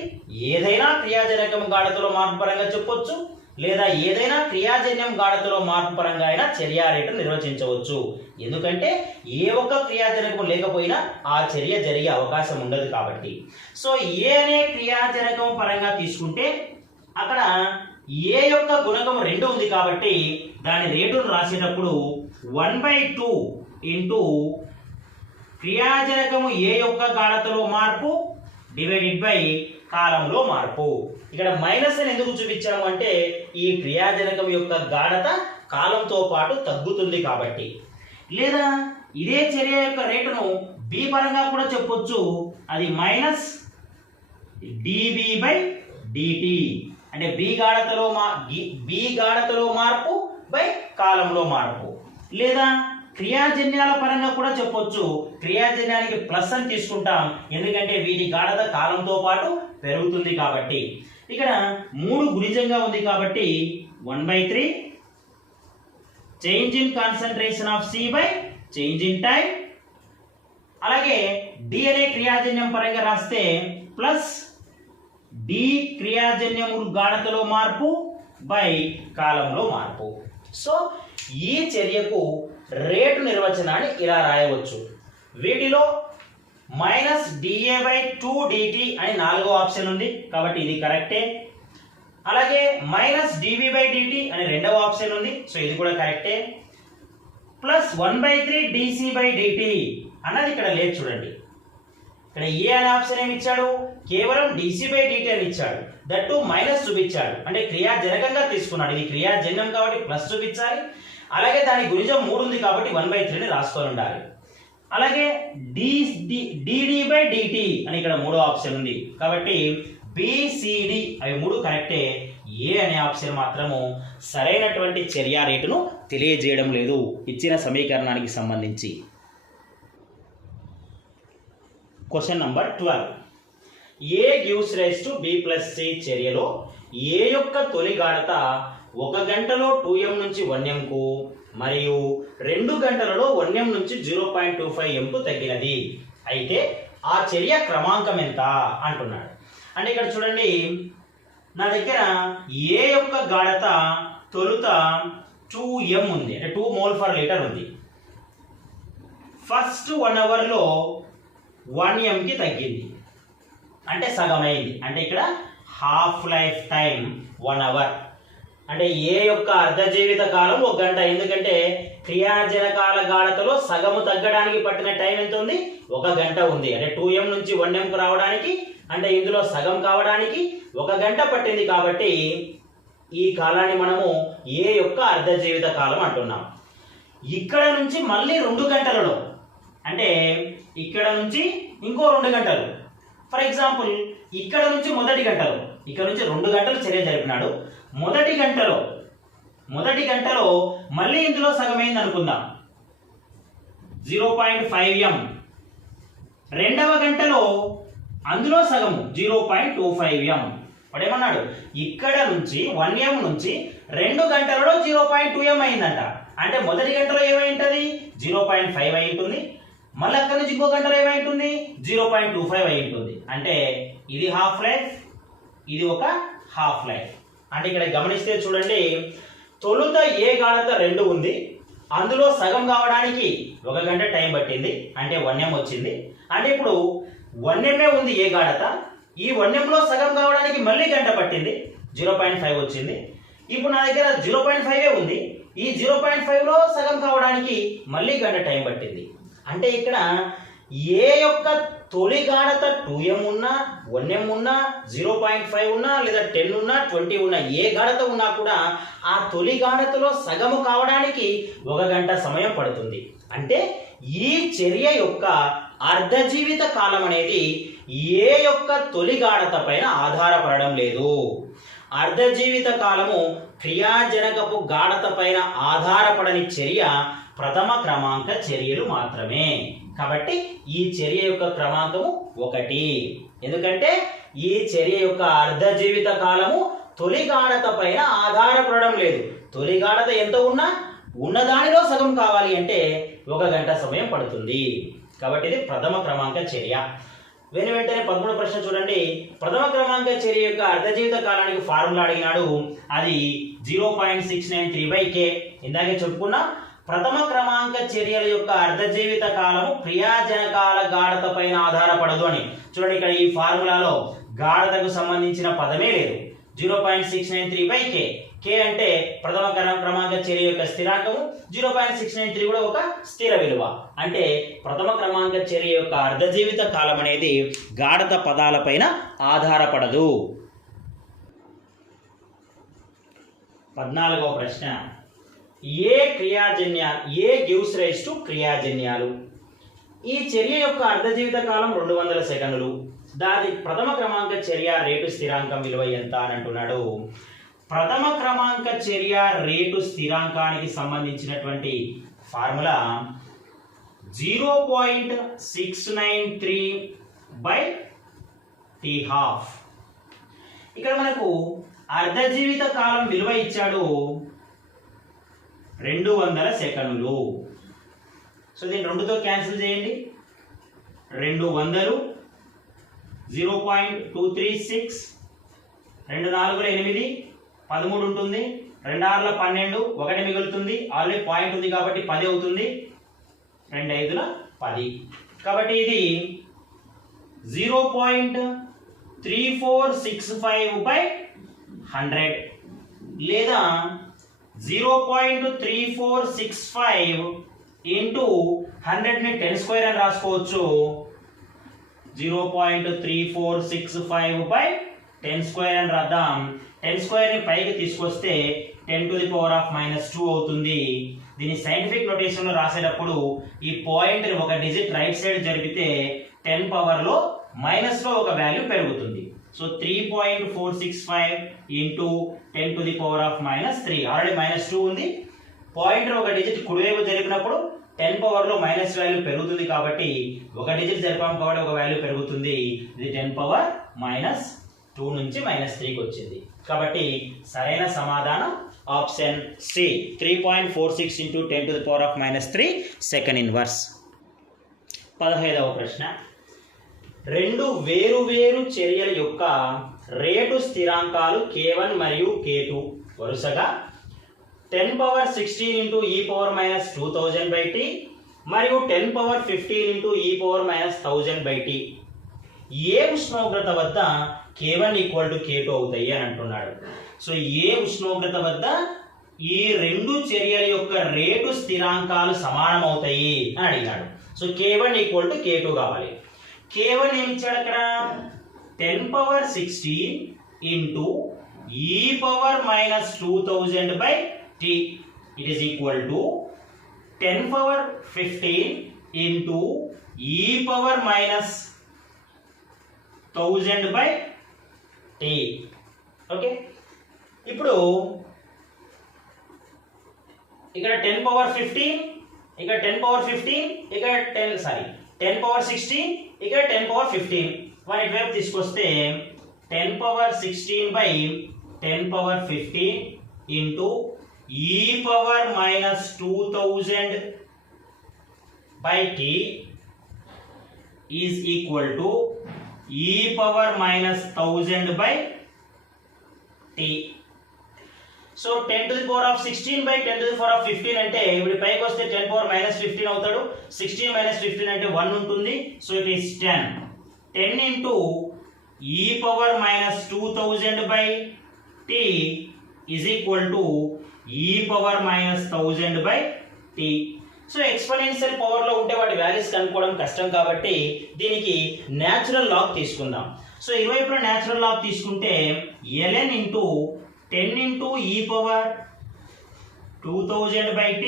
ఏదైనా క్రియాజనకం గాఢతలో మార్పు పరంగా చెప్పొచ్చు, లేదా ఏదైనా క్రియాజన్యం గాఢతలో మార్పు పరంగా అయినా చర్య రేటు నిర్వచించవచ్చు. ఎందుకంటే ఏ ఒక్క క్రియాజనకం లేకపోయినా ఆ చర్య జరిగే అవకాశం ఉండదు కాబట్టి. సో ఏ అనే క్రియాజనకం పరంగా తీసుకుంటే అక్కడ ఏ యొక్క గుణకం 2 ఉంది కాబట్టి దాని రేటును రాసేటప్పుడు 1/2 ఇంటూ క్రియాజనకము ఏ యొక్క గాఢతలో మార్పు డివైడెడ్ బై కాలంలో మార్పు. ఇక్కడ మైనస్ అని ఎందుకు చూపించాము అంటే ఈ క్రియాజనకం యొక్క గాఢత కాలంతో పాటు తగ్గుతుంది కాబట్టి. లేదా ఇదే చర్య యొక్క రేటును B పరంగా కూడా చెప్పొచ్చు. అది -dB/dt అంటే B గాఢతలో మార్పు బై కాలంలో మార్పు. లేదా క్రియాజన్యాల పరంగా కూడా చెప్పొచ్చు. క్రియాజన్యానికి ప్లస్ అని తీసుకుంటాం, ఎందుకంటే వీటి గాఢత కాలంతో పాటు పెరుగుతుంది కాబట్టి. ఇక్కడ 3 గుణిజంగా ఉంది కాబట్టి 1/3 change in concentration of C by change in time. అలాగే D అనే క్రియాజన్యం పరంగా రాస్తే ప్లస్ D క్రియాజన్యము గాఢతలో మార్పు బై కాలంలో మార్పు. సో ఈ చర్యకు రేటు నిర్వచనాన్ని ఇలా రాయవచ్చు. వీటిలో -dA/2dt అని 4వ ఆప్షన్ ఉంది కాబట్టి ఇది కరెక్టే. అలాగే -dB/dt అని 2వ ఆప్షన్ ఉంది, సో ఇది కూడా కరెక్టే. ప్లస్ 1/3 dC/dt అన్నది ఇక్కడ లేదు చూడండి. ఇక్కడ ఏ అనే ఆప్షన్ ఏమి ఇచ్చాడు, కేవలం dc/dt అని ఇచ్చాడు. దట్టు మైనస్ చూపించాడు, అంటే క్రియాజనకంగా తీసుకున్నాడు. ఇది క్రియాజన్యం కాబట్టి ప్లస్ చూపించాలి. అలాగే దాని గుణిజం 3 ఉంది కాబట్టి 1/3ని రాసుకొని ఉండాలి. అలాగే dd/dt అని ఇక్కడ మూడో ఆప్షన్ ఉంది కాబట్టి BCD అవి మూడు కరెక్టే. ఏ అనే ఆప్షన్ మాత్రము సరైనటువంటి చర్య రేటును తెలియజేయడం లేదు ఇచ్చిన సమీకరణానికి సంబంధించి. Question number 12. A gives rise to B plus C చర్యలో A యొక్క తొలి గాఢత 1 గంటలో 2m నుంచి 1m కు మరియు 2 గంటలలో 1m నుంచి 0.25m కు తగ్గినది. అయితే ఆ చర్య క్రమాంకం ఎంత అంటున్నాడు. అంటే ఇక్కడ చూడండి, నా దగ్గర A యొక్క గాఢత తొలుత 2m ఉంది, అంటే 2 మోల్ పర్ లీటర్ ఉంది. ఫస్ట్ 1 అవర్లో 1m కి తగ్గింది, అంటే సగమైంది. అంటే ఇక్కడ హాఫ్ లైఫ్ టైం 1 అవర్. అంటే ఏ యొక్క అర్ధ జీవిత కాలం 1 గంట. ఎందుకంటే క్రియాజనకాల గాఢతలో సగము తగ్గడానికి పట్టిన టైం ఎంత ఉంది, 1 గంట ఉంది. అంటే 2m నుంచి 1m కు రావడానికి, అంటే ఇందులో సగం కావడానికి 1 గంట పట్టింది. కాబట్టి ఈ కాలాన్ని మనము ఏ యొక్క అర్ధ జీవిత కాలం అంటున్నాం. ఇక్కడ నుంచి మళ్ళీ 2 గంటలలో, అంటే ఇక్కడ నుంచి ఇంకో 2 గంటలు. ఫర్ ఎగ్జాంపుల్ ఇక్కడ నుంచి మొదటి గంటలో, ఇక్కడ నుంచి 2 గంటలు చర్య జరిపినాడు. మొదటి గంటలో మళ్ళీ ఇందులో సగమైంది అనుకుందాం, 0.5m. రెండవ గంటలో అందులో సగము 0.25m. వాడేమన్నాడు, ఇక్కడ నుంచి 1m నుంచి 2 గంటలలో 0.2m అయిందంట. అంటే మొదటి గంటలో ఏమైంటది, 0.5 అయి ఉంటుంది. మళ్ళీ అక్కడ నుంచి ఇంకో గంటలో ఏమైంటుంది, 0.25 అయి ఉంటుంది. అంటే ఇది హాఫ్ లైఫ్, ఇది ఒక హాఫ్ లైఫ్. అంటే ఇక్కడ గమనిస్తే చూడండి, తొలుత ఏ గాఢత 2 ఉంది, అందులో సగం కావడానికి 1 గంట టైం పట్టింది, అంటే 1m వచ్చింది. అంటే ఇప్పుడు 1m ఉంది ఏ గాఢత, ఈ 1m లో సగం కావడానికి మళ్ళీ గంట పట్టింది, 0.5 వచ్చింది. ఇప్పుడు నా దగ్గర 0.5 ఉంది, ఈ 0.5 లో సగం కావడానికి మళ్ళీ గంట టైం పట్టింది. అంటే ఇక్కడ ఏ యొక్క తొలి గాఢత 2m ఉన్నా, 1m ఉన్నా, 0.5 ఉన్నా, లేదా 10 ఉన్నా, 20 ఉన్నా, ఏ గాఢత ఉన్నా కూడా ఆ తొలి గాఢతలో సగము కావడానికి 1 గంట సమయం పడుతుంది. అంటే ఈ చర్య యొక్క అర్ధ జీవిత కాలం అనేది ఏ యొక్క తొలి గాఢత పైన ఆధారపడడం లేదు. అర్ధ జీవిత కాలము క్రియాజనకపు గాఢత పైన ఆధారపడని చర్య ప్రథమ క్రమాంక చర్యలు మాత్రమే. కాబట్టి ఈ చర్య యొక్క క్రమాంకము 1. ఎందుకంటే ఈ చర్య యొక్క అర్ధ జీవిత కాలము తొలి గాఢత పైన ఆధారపడడం లేదు. తొలి గాఢత ఎంత ఉన్నా ఉన్నదానిలో సగం కావాలి అంటే 1 గంట సమయం పడుతుంది. కాబట్టి ఇది ప్రథమ క్రమాంక చర్య. వెంటనే 13వ ప్రశ్న చూడండి. ప్రథమ క్రమాంక చర్య యొక్క అర్ధ జీవిత కాలానికి ఫార్ములా అడిగినాడు. అది 0.693/k. ఇందాకే చెప్పుకున్నా, ప్రథమ క్రమాంక చర్యల యొక్క అర్ధ జీవిత కాలము క్రియాజనకాల గాఢత పైన ఆధారపడదు అని. చూడండి, ఇక్కడ ఈ ఫార్ములాలో గాఢతకు సంబంధించిన పదమే లేదు. 0.693/k. k అంటే ప్రథమ క్రమాంక చర్య యొక్క స్థిరాంకము, 0.693 కూడా ఒక స్థిర విలువ. అంటే ప్రథమ క్రమాంక చర్య యొక్క అర్ధ జీవిత కాలం అనేది గాఢత పదాలపైన ఆధారపడదు. 14వ ప్రశ్న. ఏ గివ్స్ రైజ్ టు క్రియాజన్యాలు. ఈ చర్య యొక్క అర్ధ జీవిత కాలం 200 సెకన్లు. దాని ప్రథమ క్రమాంక చర్య రేటు స్థిరాంకం విలువ ఎంత అని అంటున్నాడు. ప్రథమ క్రమాంక చర్య రేటు స్థిరాంకానికి సంబంధించినటువంటి ఫార్ములా 0.693/t². ఇక్కడ మనకు అర్ధ జీవిత కాలం విలువ ఇచ్చాడు 200 సెకన్లు. సో దీన్ని 2తో క్యాన్సిల్ చేయండి. 200 0.236, 2 4 8, 13 ఉంటుంది, 2 6 12, 1 మిగులుతుంది. ఆల్రెడీ పాయింట్ ఉంది కాబట్టి 10 అవుతుంది. 2 5 10. కాబట్టి ఇది 0.3465/100 లేదా 0.3465 ఇంటూ 100ని 10 స్క్వేర్ అని రాసుకోవచ్చు. 0.3465 బై 10 స్క్వేర్ అని రాద్దాం. 10 స్క్వేర్ని పైకి తీసుకొస్తే 10⁻⁻2 అవుతుంది. దీని సైంటిఫిక్ నోటేషన్లో రాసేటప్పుడు ఈ పాయింట్ని ఒక డిజిట్ రైట్ సైడ్ జరిపితే 10 పవర్లో మైనస్లో ఒక వాల్యూ పెరుగుతుంది. So 3.465 into 10⁻⁻3. ఆల్రెడీ -2 ఉంది. పాయింటర్ ఒక డిజిట్ కుడివైపు జరిపినప్పుడు 10 పవర్లో మైనస్ వాల్యూ పెరుగుతుంది కాబట్టి ఒక డిజిట్ జరిపాము కాబట్టి ఒక వాల్యూ పెరుగుతుంది. ఇది 10⁻−2 నుంచి -3కి వచ్చింది. కాబట్టి సరైన సమాధానం option C 3.46 into 10⁻⁻3 second inverse. 15వ ప్రశ్న. రెండు వేరు చర్యల యొక్క రేటు స్థిరాంకాలు k1 మరియు k2 వరుసగా 10⁻16 ఇంటూ e⁻−2000/t మరియు 10⁻15 ఇంటూ e⁻−1000/t ఏ ఉష్ణోగ్రత వద్ద k1 = k2 అవుతాయి అని అంటున్నాడు. సో ఏ ఉష్ణోగ్రత వద్ద ఈ రెండు చర్యల యొక్క రేటు స్థిరాంకాలు సమానం అవుతాయి అని అడిగాడు. సో k1 = k2 కావాలి. k1 ఏమి ఇచ్చాడు అక్కడ? 10⁻16 into e⁻−2000/t. It is equal to 10⁻15 into e⁻1000/t. Okay, ఇప్పుడు ఇక్కడ 10⁻15 ఇక్కడ 10⁻15 ఇక్కడ 10⁻16 ఇక్కడ 10⁻15 వన్ ఇటువైపు తీసుకొస్తే 10⁻16/10⁻15 into e⁻2000/t is equal to e⁻1000/t. So 10⁻16/10⁻15 అంటే ఇప్పుడు పైకి వస్తే 10⁻−15 అవుతాడు. 16-15 అంటే 1 ఉంటుంది. So it is 10 into e⁻2000/t is equal to e⁻1000/t. So exponential power లో ఉంటే వాటి వాల్యూస్ కనుక్కోవడం కష్టం కాబట్టి దీనికి న్యాచురల్ లాగ్ తీసుకుందాం. సో ఇరువైపులా న్యాచురల్ లాగ్ తీసుకుంటే ln into 10 into e⁻2000/t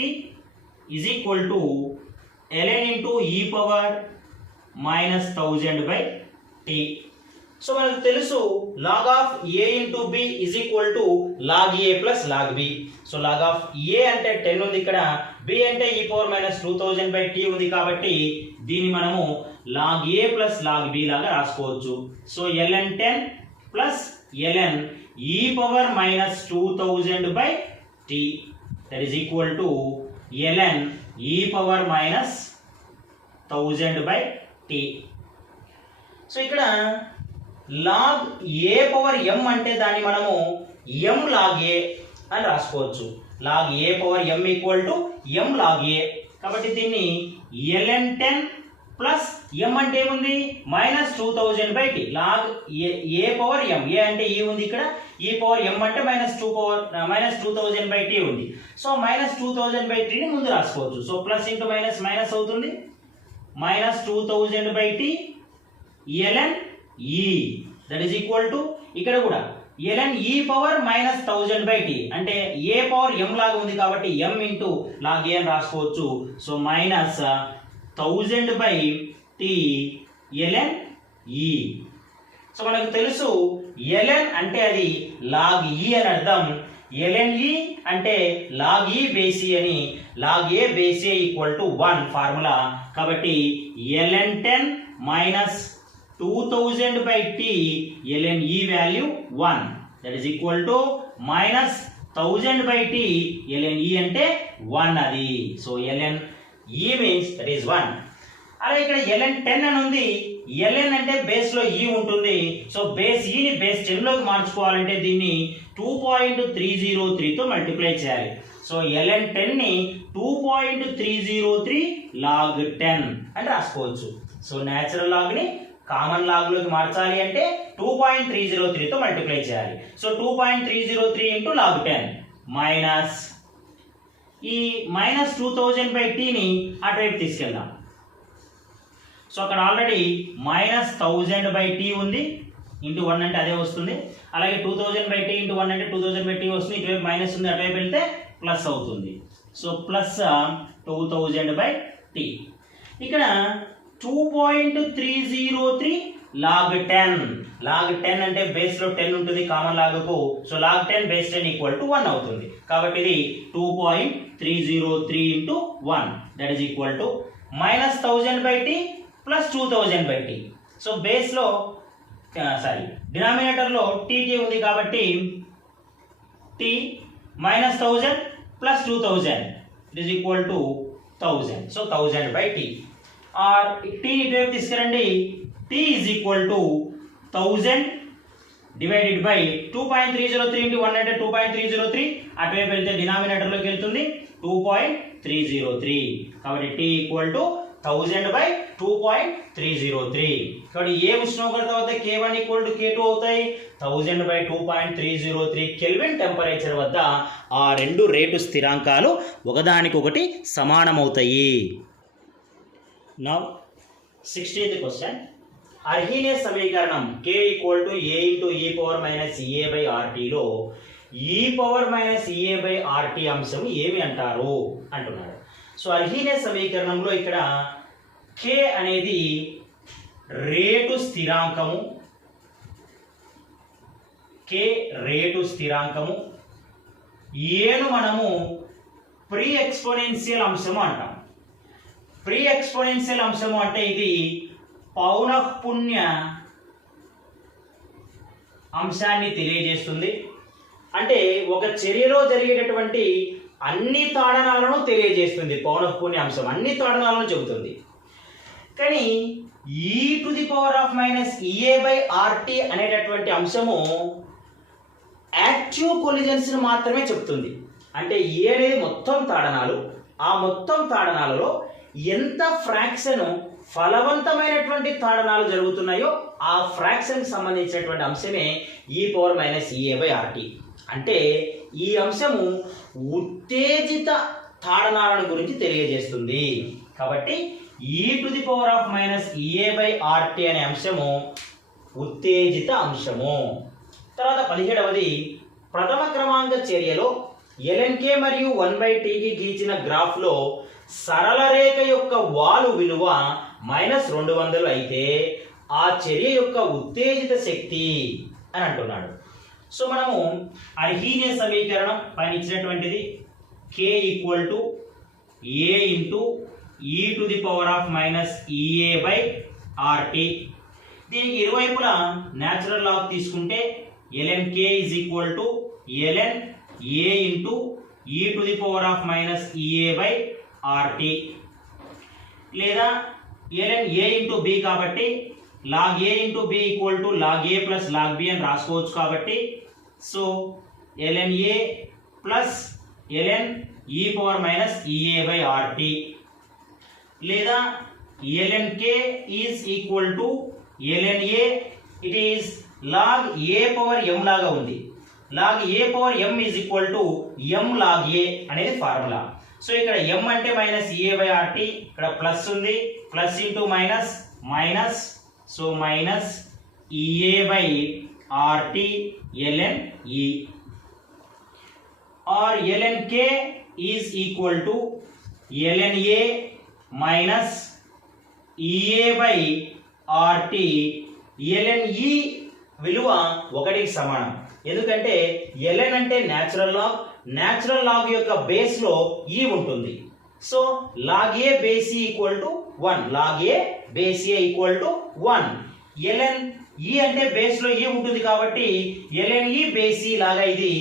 is equal to ln into e⁻1000/t. So మనకు తెలుసు log of a into b is equal to log a plus log b. So log of a అంటే 10 ఉంది, ఇక్కడ b అంటే e⁻−2000/t ఉంది కాబట్టి దీన్ని మనము log a plus log b లాగా రాసుకోవచ్చు. So ln 10 plus ln e⁻−2000/t that is equal to ln e⁻1000/t. So ఇక్కడ log a పవర్ m అంటే దాన్ని మనము m log a అని రాసుకోవచ్చు. log a power m equal to m log a. కాబట్టి దీన్ని ln 10 ప్లస్ m అంటే ఏముంది -2000/t log a power m. a అంటే e ఉంది, ఇక్కడ e పవర్ m అంటే -2000/t ఉంది. సో -2000/t ని ముందు రాసుకోవచ్చు. So plus into minus minus అవుతుంది. -2000/t ln e that is equal to ఇక్కడ కూడా ln e పవర్ -1000/t అంటే a పవర్ m లాగా ఉంది కాబట్టి m ఇంటూ log a అని రాసుకోవచ్చు. So -1000/t ln e. So మనకు తెలుసు ln అంటే అది log e అని అర్థం. ln e అంటే log e బేస్ e అని. log a base a equal to 1 formula. కాబట్టి ln 10 -2000/t ln e value 1 that is equal to -1000/t ln e అంటే 1 అది. So ln e means that is 1. అలా ఇక్కడ ln 10 అని ఉంది. ln అంటే base లో e ఉంటుంది. సో బేస్ e ని బేస్ 10 లోకి మార్చుకోవాలంటే దీన్ని 2.303 తో మల్టిప్లై చేయాలి. సో ln 10 ని 2.303 log 10 అని రాసుకోవచ్చు. సో నేచురల్ లాగ్ ని కామన్ లాగ్ లోకి మార్చాలి అంటే 2.303 తో మల్టిప్లై చేయాలి. సో 2.303 ఇంటూ log 10 మైనస్ ఈ -2000/Tని అటువైపు తీసుకెళ్దాం. సో అక్కడ ఆల్రెడీ -1000/T ఉంది, ఇంటూ 1 అంటే అదే వస్తుంది. అలాగే 2000/T ఇంటూ 1 అంటే 2000/T వస్తుంది. ఇటువైపు మైనస్ ఉంది, అటువైపు వెళ్తే ప్లస్ అవుతుంది. So plus 2000/T. ఇక్కడ 2.303 log 10. log 10 అంటే బేస్లో 10 ఉంటుంది కామన్ లాగ్కు. సో log 10 బేస్ 10 ఈక్వల్ టు 1 అవుతుంది. కాబట్టి ఇది 2.303 into 1 that is equal to -1000/T plus 2000/T. So బేస్లో డినామినేటర్లో టీటీ ఉంది కాబట్టి T -1000 plus 2000 it is equal to 1000. So 1000/T. Or T ఇటువైపు తీసుకురండి. T is equal to 1000 divided by 2.303 into 1 అంటే 2.303. అటువైపు వెళ్తే డినామినేటర్లోకి వెళ్తుంది 2.303. కాబట్టి T ఈక్వల్ టు 1000/2.303. కాబట్టి ఏ ఉష్ణోగ్రత వద్ద K1 ఈక్వల్ టు K2 అవుతాయి? 1000/2.303 కెల్విన్ టెంపరేచర్ వద్ద ఆ రెండు రేటు స్థిరాంకాలు ఒకదానికొకటి సమానమవుతాయి. Now 16th question. అర్హీనియస్ సమీకరణం K equal to A into E power minus EA/RTలో E పవర్ మైనస్ EA/RT అంశం ఏమి అంటారు అంటున్నారు. సో అర్హీనియస్ సమీకరణంలో ఇక్కడ K అనేది రేటు స్థిరాంకము, K రేటు స్థిరాంకము, ఏను మనము ప్రీ ఎక్స్పోనెన్షియల్ అంశము అంటాం. ప్రీ ఎక్స్పోనెన్షియల్ అంశము అంటే ఇది పౌనఃపున్య అంశాన్ని తెలియజేస్తుంది. అంటే ఒక చర్యలో జరిగేటటువంటి అన్ని తాడనాలను తెలియజేస్తుంది. పౌనఃపున్య అంశం అన్ని తాడనాలను చెబుతుంది. కానీ e⁻⁻⁸ అనేటటువంటి అంశము యాక్టివ్ కొలిజన్స్ మాత్రమే చెప్తుంది. అంటే E అనేది మొత్తం తాడనాలు, ఆ మొత్తం తాడనాలలో ఎంత ఫ్రాక్షన్ ఫలవంతమైనటువంటి తాడనాలు జరుగుతున్నాయో ఆ ఫ్రాక్షన్కి సంబంధించినటువంటి అంశమే e⁻⁻⁸. అంటే ఈ అంశము ఉత్తేజిత తాడనాలను గురించి తెలియజేస్తుంది. కాబట్టి e⁻⁻⁸ అనే అంశము ఉత్తేజిత అంశము. తర్వాత 17వది, ప్రథమ క్రమాంక చర్యలో lnk మరియు 1/Tకి గీచిన గ్రాఫ్లో సరళ రేఖ యొక్క వాలు విలువ -200 అయితే ఆ చర్య యొక్క ఉత్తేజిత శక్తి అని అంటున్నాడు. సో మనము అర్హీనియస్ సమీకరణం పైన ఇచ్చినటువంటిది K equal to A into e⁻⁻⁸ దీనికి ఇరువైపులా న్యాచురల్ లాగ్ తీసుకుంటే lnk is equal to ln A into e⁻⁻⁸ లేదా ln A ఇంటూ B కాబట్టి log A into B equal to log A plus log B అని రాసుకోవచ్చు. కాబట్టి so ln A plus ln e⁻⁻⁸ లేదా lnk is equal to ln A, it is log A power m లాగా ఉంది. log A power m is equal to m log A అనేది formula. So ఇక్కడ m అంటే -EA/RT, ఇక్కడ plus ఉంది, plus into minus minus, so minus EA/RT ln E. or ln K is equal to ln A minus EA/RT. ln E విలువ 1కి సమానం. ఎందుకంటే ln అంటే న్యాచురల్ లాగ్, న్యాచురల్ లాగ్ యొక్క బేస్ లో E ఉంటుంది. So log A base E equal to 1, log A base A equal to 1. ln E అంటే base లో E ఉంటుంది కాబట్టి ln E base E లాగా ఇది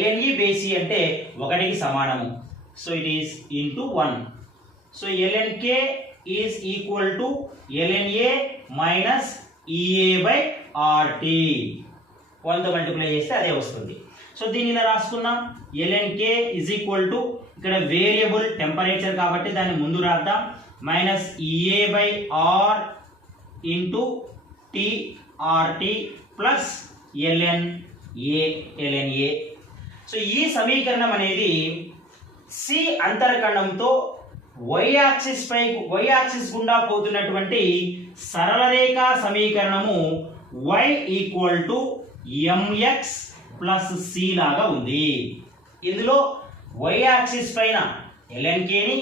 ln E base E అంటే 1కి సమానము. So it is into 1. So ln K is equal to ln A minus EA/RT. 1తో మల్టిప్లై చేస్తే అదే వస్తుంది. సో దీన్ని ఇలా రాసుకున్నాం. ln K is equal to, ఇక్కడ వేరియబుల్ టెంపరేచర్ కాబట్టి దాన్ని ముందు రాద్దాం, minus EA/R into TRT plus ln A. So ఈ సమీకరణం అనేది సి అంతర్కణంతో y యాక్సిస్ గుండా పోతున్నటువంటి సరళ రేఖా సమీకరణము y equal to mx plus C లాగా ఉంది. ఇందులో y యాక్సిస్ పైన lnk ని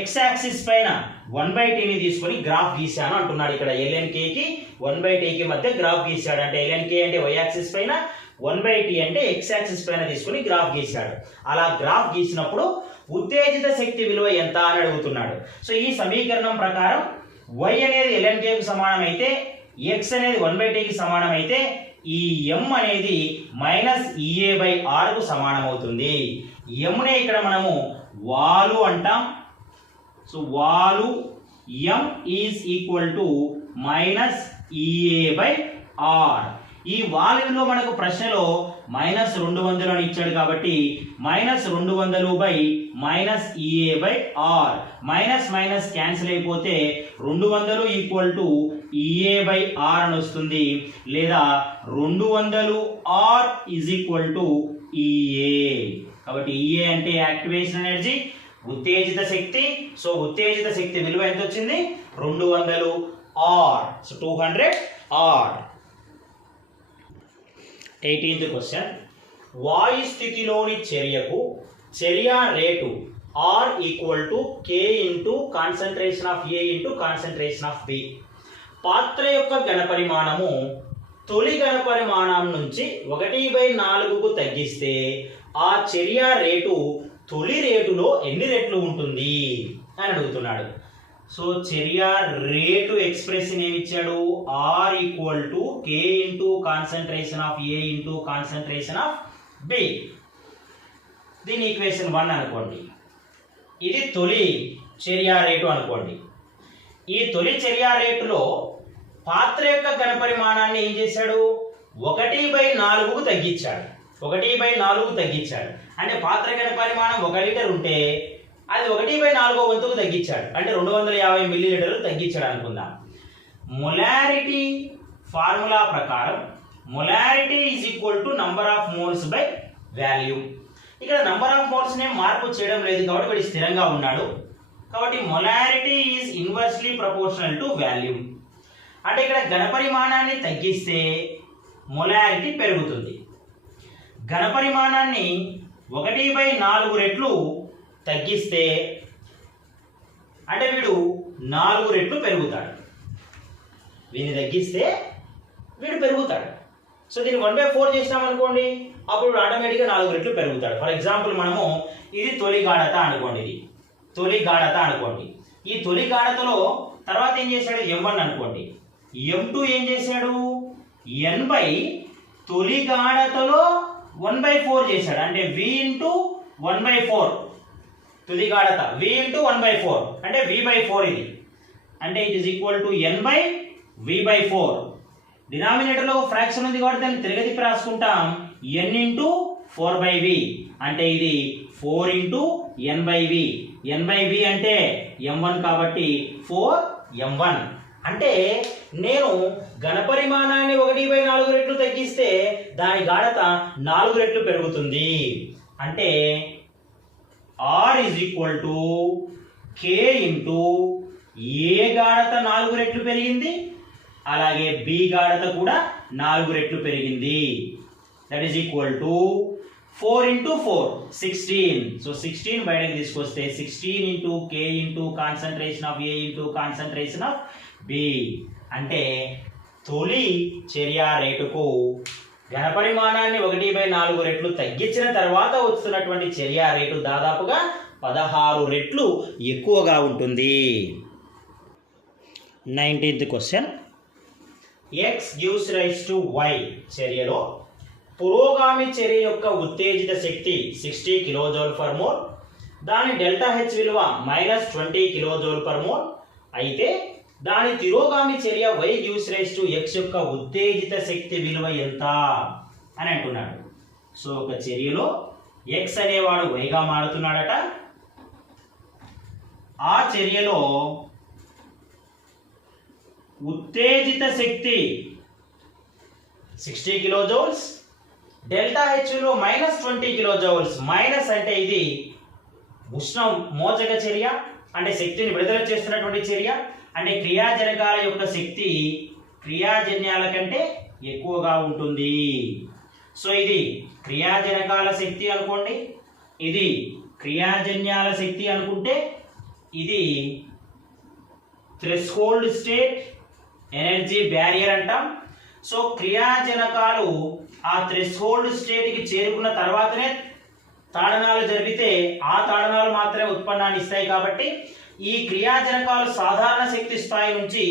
x యాక్సిస్ పైన 1/t ని తీసుకొని గ్రాఫ్ గీశాను అంటున్నాడు. ఇక్కడ lnk కి 1/t కి మధ్య గ్రాఫ్ గీశాడు. అంటే lnk అంటే y యాక్సిస్ పైన, 1/t అంటే x యాక్సిస్ పైన తీసుకొని గ్రాఫ్ గీశాడు. అలా గ్రాఫ్ గీసినప్పుడు ఉత్తేజిత శక్తి విలువ ఎంత అని అడుగుతున్నాడు. సో ఈ సమీకరణం ప్రకారం y అనేది lnk కు సమానం అయితే, x అనేది 1/t కి సమానం అయితే, ఈ m అనేది -EA/r కు సమానం అవుతుంది. m నే ఇక్కడ మనము వాలు అంటాం. సో వాలు m is equal to -EA/r. ఈ వాల్యూలో మనకు ప్రశ్నలో -200 అని ఇచ్చాడు కాబట్టి -200/-EA/r మైనస్ మైనస్ క్యాన్సిల్ అయిపోతే 200 ఈక్వల్ టు EA/r అని వస్తుంది. లేదా 200r is equal to EA. కాబట్టి EA అంటే యాక్టివేషన్ ఎనర్జీ, ఉత్తేజిత శక్తి. సో ఉత్తేజిత శక్తి విలువ ఎంత వచ్చింది? 200r. So 200r. 18th question. వాయు స్థితిలోని చర్యకు చర్య rate R equal to K into concentration of A into concentration of B. పాత్ర యొక్క ఘనపరిమాణము తొలి ఘనపరిమాణం నుంచి 1/4కు తగ్గిస్తే ఆ చర్య రేటు తొలి రేటులో ఎన్ని రెట్లు ఉంటుంది అని అడుగుతున్నాడు. సో చర్య రేటు ఎక్స్ప్రెషన్ ఏమి ఇచ్చాడు? R equal to K into concentration of A into concentration of B. దీని ఈక్వేషన్ 1 అనుకోండి. ఇది తొలి చర్య రేటు అనుకోండి. ఈ తొలి చర్య రేటులో పాత్ర యొక్క ఘనపరిమాణాన్ని ఏం చేశాడు? 1/4కు తగ్గించాడు. 1/4కు తగ్గించాడు అంటే పాత్ర ఘనపరిమాణం 1 లీటర్ ఉంటే అది 1/4 వంతుకు తగ్గించాడు. అంటే 250 మిల్లీలీటర్లు తగ్గించాడు అనుకుందాం. మొలారిటీ ఫార్ములా ప్రకారం molarity is equal to number of moles by volume. ఇక్కడ నంబర్ ఆఫ్ మోల్స్ నే మార్పు చేయడం లేదు కాబట్టి వీడు స్థిరంగా ఉన్నాడు. కాబట్టి molarity is inversely proportional to volume. అంటే ఇక్కడ ఘనపరిమాణాన్ని తగ్గిస్తే మొలారిటీ పెరుగుతుంది. ఘనపరిమాణాన్ని 1/4 రెట్లు తగ్గిస్తే అంటే వీడు 4 రెట్లు పెరుగుతాడు. వీడిని తగ్గిస్తే వీడు పెరుగుతాడు. సో దీన్ని 1/4 చేసినామనుకోండి, అప్పుడు ఆటోమేటిక్గా 4 రెట్లు పెరుగుతాడు. ఫర్ ఎగ్జాంపుల్ మనము ఇది తొలి గాఢత అనుకోండి. ఇది తొలి గాఢత అనుకోండి. ఈ తొలి గాఢతలో తర్వాత ఏం చేశాడు? M1 అనుకోండి. M2 ఏం చేశాడు? N బై తొలి గాఢతలో 1/4 చేశాడు. అంటే V ఇంటూ 1/4 తుది గాఢత V ఇంటూ 1/4 అంటే V/4 ఇది. అంటే it is equal to N by V/4. డినామినేటర్లో ఫ్రాక్షన్ ఉంది కాబట్టి దాన్ని తిరగతిప్పి రాసుకుంటాం. N ఇంటూ 4/V అంటే ఇది 4 ఇంటూ N/V. N/V అంటే M1 కాబట్టి 4M1. అంటే నేను ఘనపరిమాణాన్ని 1/4 రెట్లు తగ్గిస్తే దాని గాఢత 4 రెట్లు పెరుగుతుంది. అంటే R is equal to K into A గాఢత 4 రెట్లు పెరిగింది, అలాగే B గాఢత కూడా 4 రెట్లు పెరిగింది. That is equal to 4 into 4 16. So 16 బయటకు తీసుకొస్తే 16 into K into concentration of A into concentration of B. అంటే తొలి చర్య రేటుకు ఘనపరిమాణాన్ని 1/4 రెట్లు తగ్గించిన తర్వాత వస్తున్నటువంటి చర్య రేటు దాదాపుగా 16 రెట్లు ఎక్కువగా ఉంటుంది. 19th question. X gives rise to Y చర్యలో పురోగామి చర్య యొక్క ఉత్తేజిత శక్తి 60 kJ/mol. దాని డెల్టా H విలువ -20 kJ/mol. అయితే దాని తిరోగామి చర్య Y gives rise to X యొక్క ఉత్తేజిత శక్తి విలువ ఎంత అని అంటున్నాడు. సో ఒక చర్యలో X అనేవాడు Y గా మారుతున్నాడట. ఆ చర్యలో ఉత్తేజిత శక్తి 60 కిలోజౌల్స్, డెల్టా H విలువ -20 కిలోజౌల్స్. మైనస్ అంటే ఇది ఉష్ణ మోచక చర్య అంటే శక్తిని విడుదల చేస్తున్నటువంటి చర్య, అంటే క్రియాజనకాల యొక్క శక్తి క్రియాజన్యాల కంటే ఎక్కువగా ఉంటుంది. సో ఇది క్రియాజనకాల శక్తి అనుకోండి, ఇది క్రియాజన్యాల శక్తి అనుకుంటే ఇది థ్రెషోల్డ్ స్టేట్ ఎనర్జీ బ్యారియర్ అంటాం. సో క్రియాజనకాలు ఆ థ్రెషోల్డ్ స్టేట్కి చేరుకున్న తర్వాతనే తాడనాలు జరిపితే ఆ తాడనాలు మాత్రమే ఉత్పన్నాన్ని ఇస్తాయి. కాబట్టి ఈ క్రియాజనకాలు సాధారణ శక్తి స్థాయి నుంచి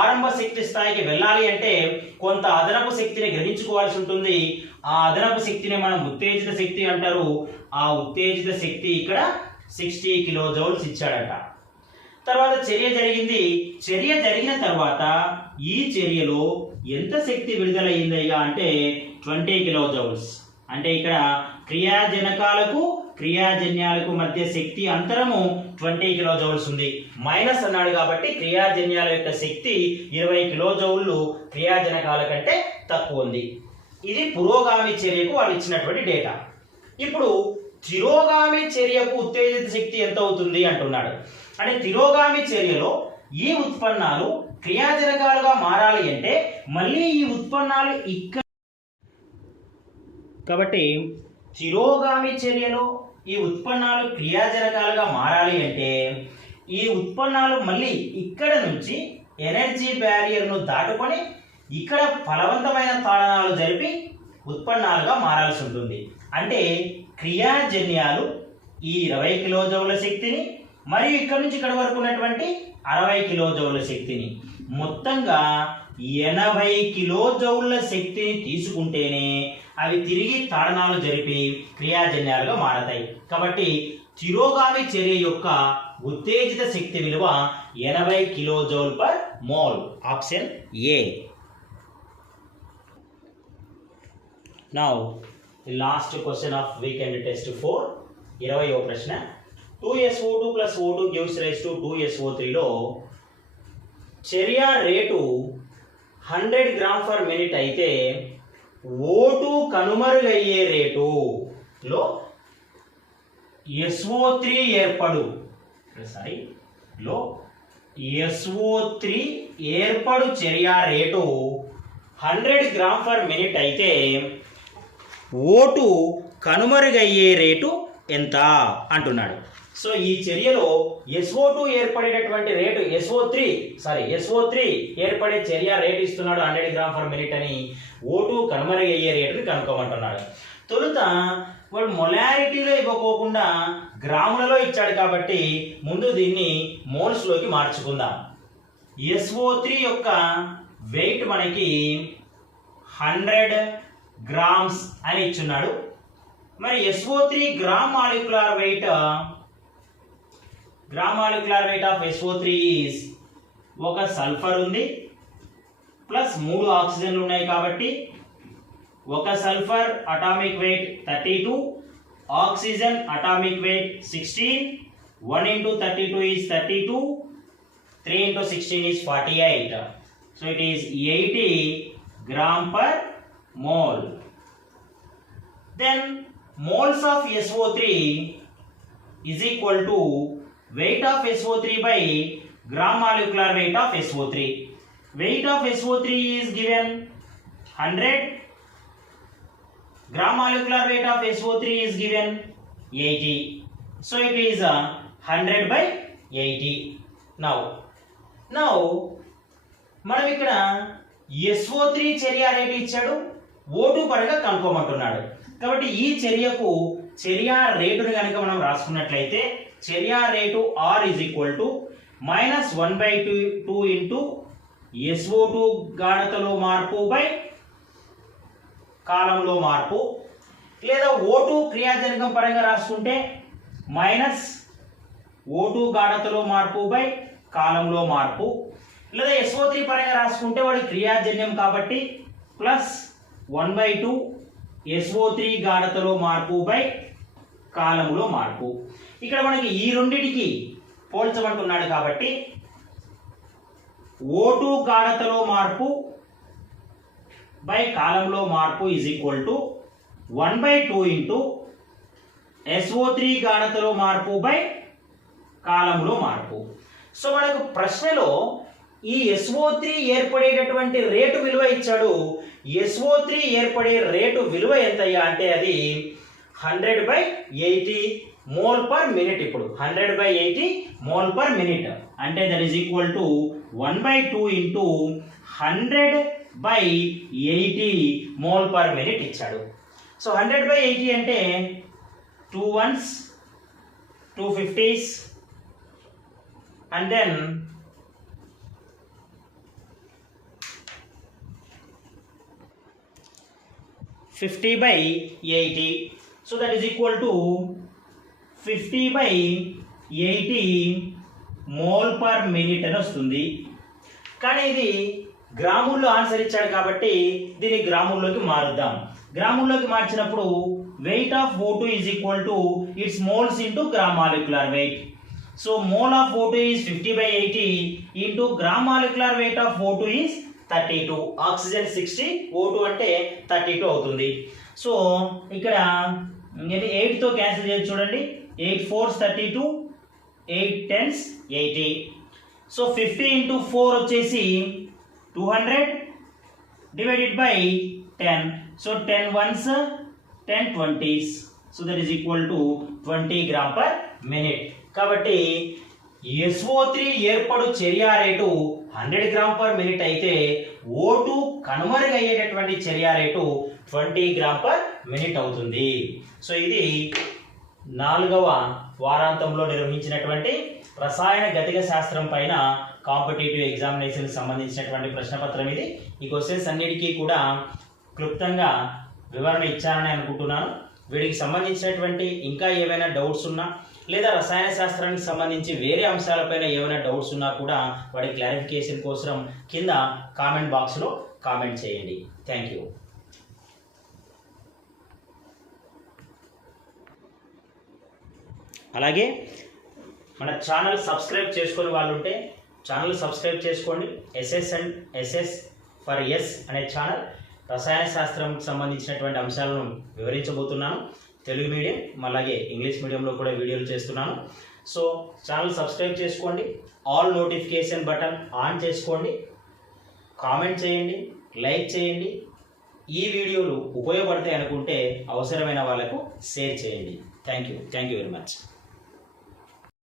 ఆరంభ శక్తి స్థాయికి వెళ్ళాలి అంటే కొంత అదనపు శక్తిని గ్రహించుకోవాల్సి ఉంటుంది. ఆ అదనపు శక్తిని మనం ఉత్తేజిత శక్తి అంటారు. ఆ ఉత్తేజిత శక్తి ఇక్కడ 60 కిలోజౌల్స్ ఇచ్చాడట. తర్వాత చర్య జరిగింది. చర్య జరిగిన తర్వాత ఈ చర్యలో ఎంత శక్తి విడుదలయ్యిందయ్యా అంటే 20 కిలోజౌల్స్. అంటే ఇక్కడ క్రియాజనకాలకు క్రియాజన్యాలకు మధ్య శక్తి అంతరము 20 కిలోజౌల్స్ ఉంది. మైనస్ అన్నాడు కాబట్టి క్రియాజన్యాల యొక్క శక్తి 20 కిలోజౌళ్ళు క్రియాజనకాల కంటే తక్కువ ఉంది. ఇది పురోగామి చర్యకు వాళ్ళు ఇచ్చినటువంటి డేటా. ఇప్పుడు తిరోగామి చర్యకు ఉత్తేజిత శక్తి ఎంత అవుతుంది అంటున్నాడు. అంటే తిరోగామి చర్యలో ఈ ఉత్పన్నాలు క్రియాజనకాలుగా మారాలి అంటే మళ్ళీ ఈ ఉత్పన్నాలు ఇక్కడ, కాబట్టి తిరోగామి చర్యలో ఈ ఉత్పన్నాలు క్రియాజనకాలుగా మారాలి అంటే ఈ ఉత్పన్నాలు మళ్ళీ ఇక్కడ నుంచి ఎనర్జీ బ్యారియర్ను దాటుకొని ఇక్కడ ఫలవంతమైన తాడనాలు జరిపి ఉత్పన్నాలుగా మారాల్సి ఉంటుంది. అంటే క్రియాజన్యాలు ఈ 20 కిలోజౌల శక్తిని మరియు ఇక్కడ నుంచి ఇక్కడ వరకు ఉన్నటువంటి 60 కిలోజౌల శక్తిని మొత్తంగా 80 కిలోజౌల శక్తిని తీసుకుంటేనే అవి తిరిగి తాడనాలు జరిపి క్రియాజన్యాలుగా మారతాయి. కాబట్టి తిరోగామి చర్య యొక్క ఉత్తేజిత శక్తి విలువ 80 kilojoule per mole. Option A. Now last question of weekend test 4, 20వ ప్రశ్న. 2SO2 plus O2 gives rise to 2SO3లో చర్య రేటు 100 గ్రామ్ పర్ మినిట్ అయితే O2 కనుమరుగయ్యే రేటులో SO3 ఏర్పడు చర్య రేటు 100 గ్రామ్ పర్ మినిట్ అయితే O2 కనుమరుగయ్యే రేటు ఎంత అంటున్నాడు. సో ఈ చర్యలో SO2 ఏర్పడేటటువంటి రేటు SO3 ఏర్పడే చర్య రేటు ఇస్తున్నాడు 100 గ్రామ్ పర్ మినిట్ అని. O2 కనుమరుగయ్యే రేటుని కనుక్కోమంటున్నాడు. తొలుత వాడు మొలారిటీలో ఇవ్వకోకుండా గ్రాములలో ఇచ్చాడు కాబట్టి ముందు దీన్ని మోల్స్లోకి మార్చుకుందాం. SO3 యొక్క వెయిట్ మనకి 100 గ్రామ్స్ అని ఇచ్చున్నాడు. మరి SO3 gram molecular weight of SO3 is, ఒక సల్ఫర్ ఉంది ప్లస్ 3 ఆక్సిజన్లు ఉన్నాయి కాబట్టి ఒక sulphur atomic weight 32, oxygen atomic weight 16. 1 into 32 is 32, 3 into 16 is 48. So it is 80 gram per mole. Then moles of SO3 is equal to weight of SO3 by gram molecular weight of SO3. Weight of SO3 is given 100, gram molecular weight of SO3 is given 80. So it is 100 by 80. Now మనం ఇక్కడ SO3 చర్య rate ఇచ్చాడు, O2 పరంగా కనుక్కోమంటున్నాడు. కాబట్టి ఈ చర్యకు చర్య రేటుని కనుక మనం రాసుకున్నట్లయితే చర్య rate R is equal to -1/2 into SO2 గాఢతలో మార్పు బై కాలంలో మార్పు, లేదా O2 క్రియాజనకం పరంగా రాసుకుంటే -O2 గాఢతలో మార్పు బై కాలంలో మార్పు, లేదా SO3 పరంగా రాసుకుంటే వాడి క్రియాజన్యం కాబట్టి +1/2 SO3 గాఢతలో మార్పు బై కాలంలో మార్పు. ఇక్కడ మనకి ఈ రెండిటికి పోల్చమంటున్నాడు కాబట్టి O2 గాఢతలో మార్పు బై కాలంలో మార్పు is equal to 1/2 into SO3 గాఢతలో మార్పు బై కాలంలో మార్పు. సో మనకు ప్రశ్నలో ఈ SO3 ఏర్పడేటటువంటి రేటు విలువ ఇచ్చాడు. SO3 ఏర్పడే రేటు విలువ ఎంతయ్యా అంటే అది 100/80 మోల్ పర్ మినిట్. ఇప్పుడు 100/80 మోల్ పర్ మినిట్ అంటే that is equal to 1/2 into 100/80 mole per minute ఇచ్చాడు. సో 100/80 అంటే 2 ones 2 50s and then 50/80. So that is equal to 50/80 mole per minute అని వస్తుంది. కానీ ఇది గ్రాముల్లో ఆన్సర్ ఇచ్చాడు కాబట్టి దీన్ని గ్రాముల్లోకి మారుద్దాం. గ్రాముల్లోకి మార్చినప్పుడు weight of O2 is equal to its moles into gram molecular weight. So mole of O2 is 50/80 into gram molecular weight of O2 is 32. Oxygen 60, O2 అంటే 32 అవుతుంది. సో ఇక్కడ 8తో క్యాన్సిల్ చేసి చూడండి. 8 4s 32, 8 10s 80. సో 50 into 4 వచ్చేసి 200 divided by 10. So 10 ones 10 20s. So that is equal to 20 gram per minute. కాబట్టి SO3 ఏర్పడు చర్య rate 100 gram per minute అయితే O2 కనుమరుగయ్యేటటువంటి చర్య రేటు 20 గ్రామ్ పర్ మినిట్ అవుతుంది. సో ఇది 4వ వారాంతంలో నిర్వహించినటువంటి రసాయన గతిక శాస్త్రం పైన కాంపిటేటివ్ ఎగ్జామినేషన్ సంబంధించినటువంటి ప్రశ్నపత్రం ఇది. ఈ క్వశ్చన్స్ అన్నిటికీ కూడా క్లుప్తంగా వివరణ ఇచ్చానని అనుకుంటున్నాను. వీటికి సంబంధించినటువంటి ఇంకా ఏవైనా డౌట్స్ ఉన్నా లేదా రసాయన శాస్త్రానికి సంబంధించి వేరే అంశాలపైన ఏమైనా డౌట్స్ ఉన్నా కూడా వాటి క్లారిఫికేషన్ కోసం కింద కామెంట్ బాక్స్లో కామెంట్ చేయండి. Thank you. అలాగే మన ఛానల్ సబ్స్క్రైబ్ చేసుకునే వాళ్ళు ఉంటే ఛానల్ సబ్స్క్రైబ్ చేసుకోండి. SS ఫర్ ఎస్ అనే ఛానల్ రసాయన శాస్త్రంకి సంబంధించినటువంటి అంశాలను వివరించబోతున్నాను. తెలుగు మీడియం అలాగే ఇంగ్లీష్ మీడియంలో కూడా వీడియోలు చేస్తున్నాను. సో ఛానల్ సబ్స్క్రైబ్ చేసుకోండి. ఆల్ నోటిఫికేషన్ బటన్ ఆన్ చేసుకోండి. కామెంట్ చేయండి, లైక్ చేయండి. ఈ వీడియోలు ఉపయోగపడతాయి అనుకుంటే అవసరమైన వాళ్ళకు షేర్ చేయండి. Thank you very much.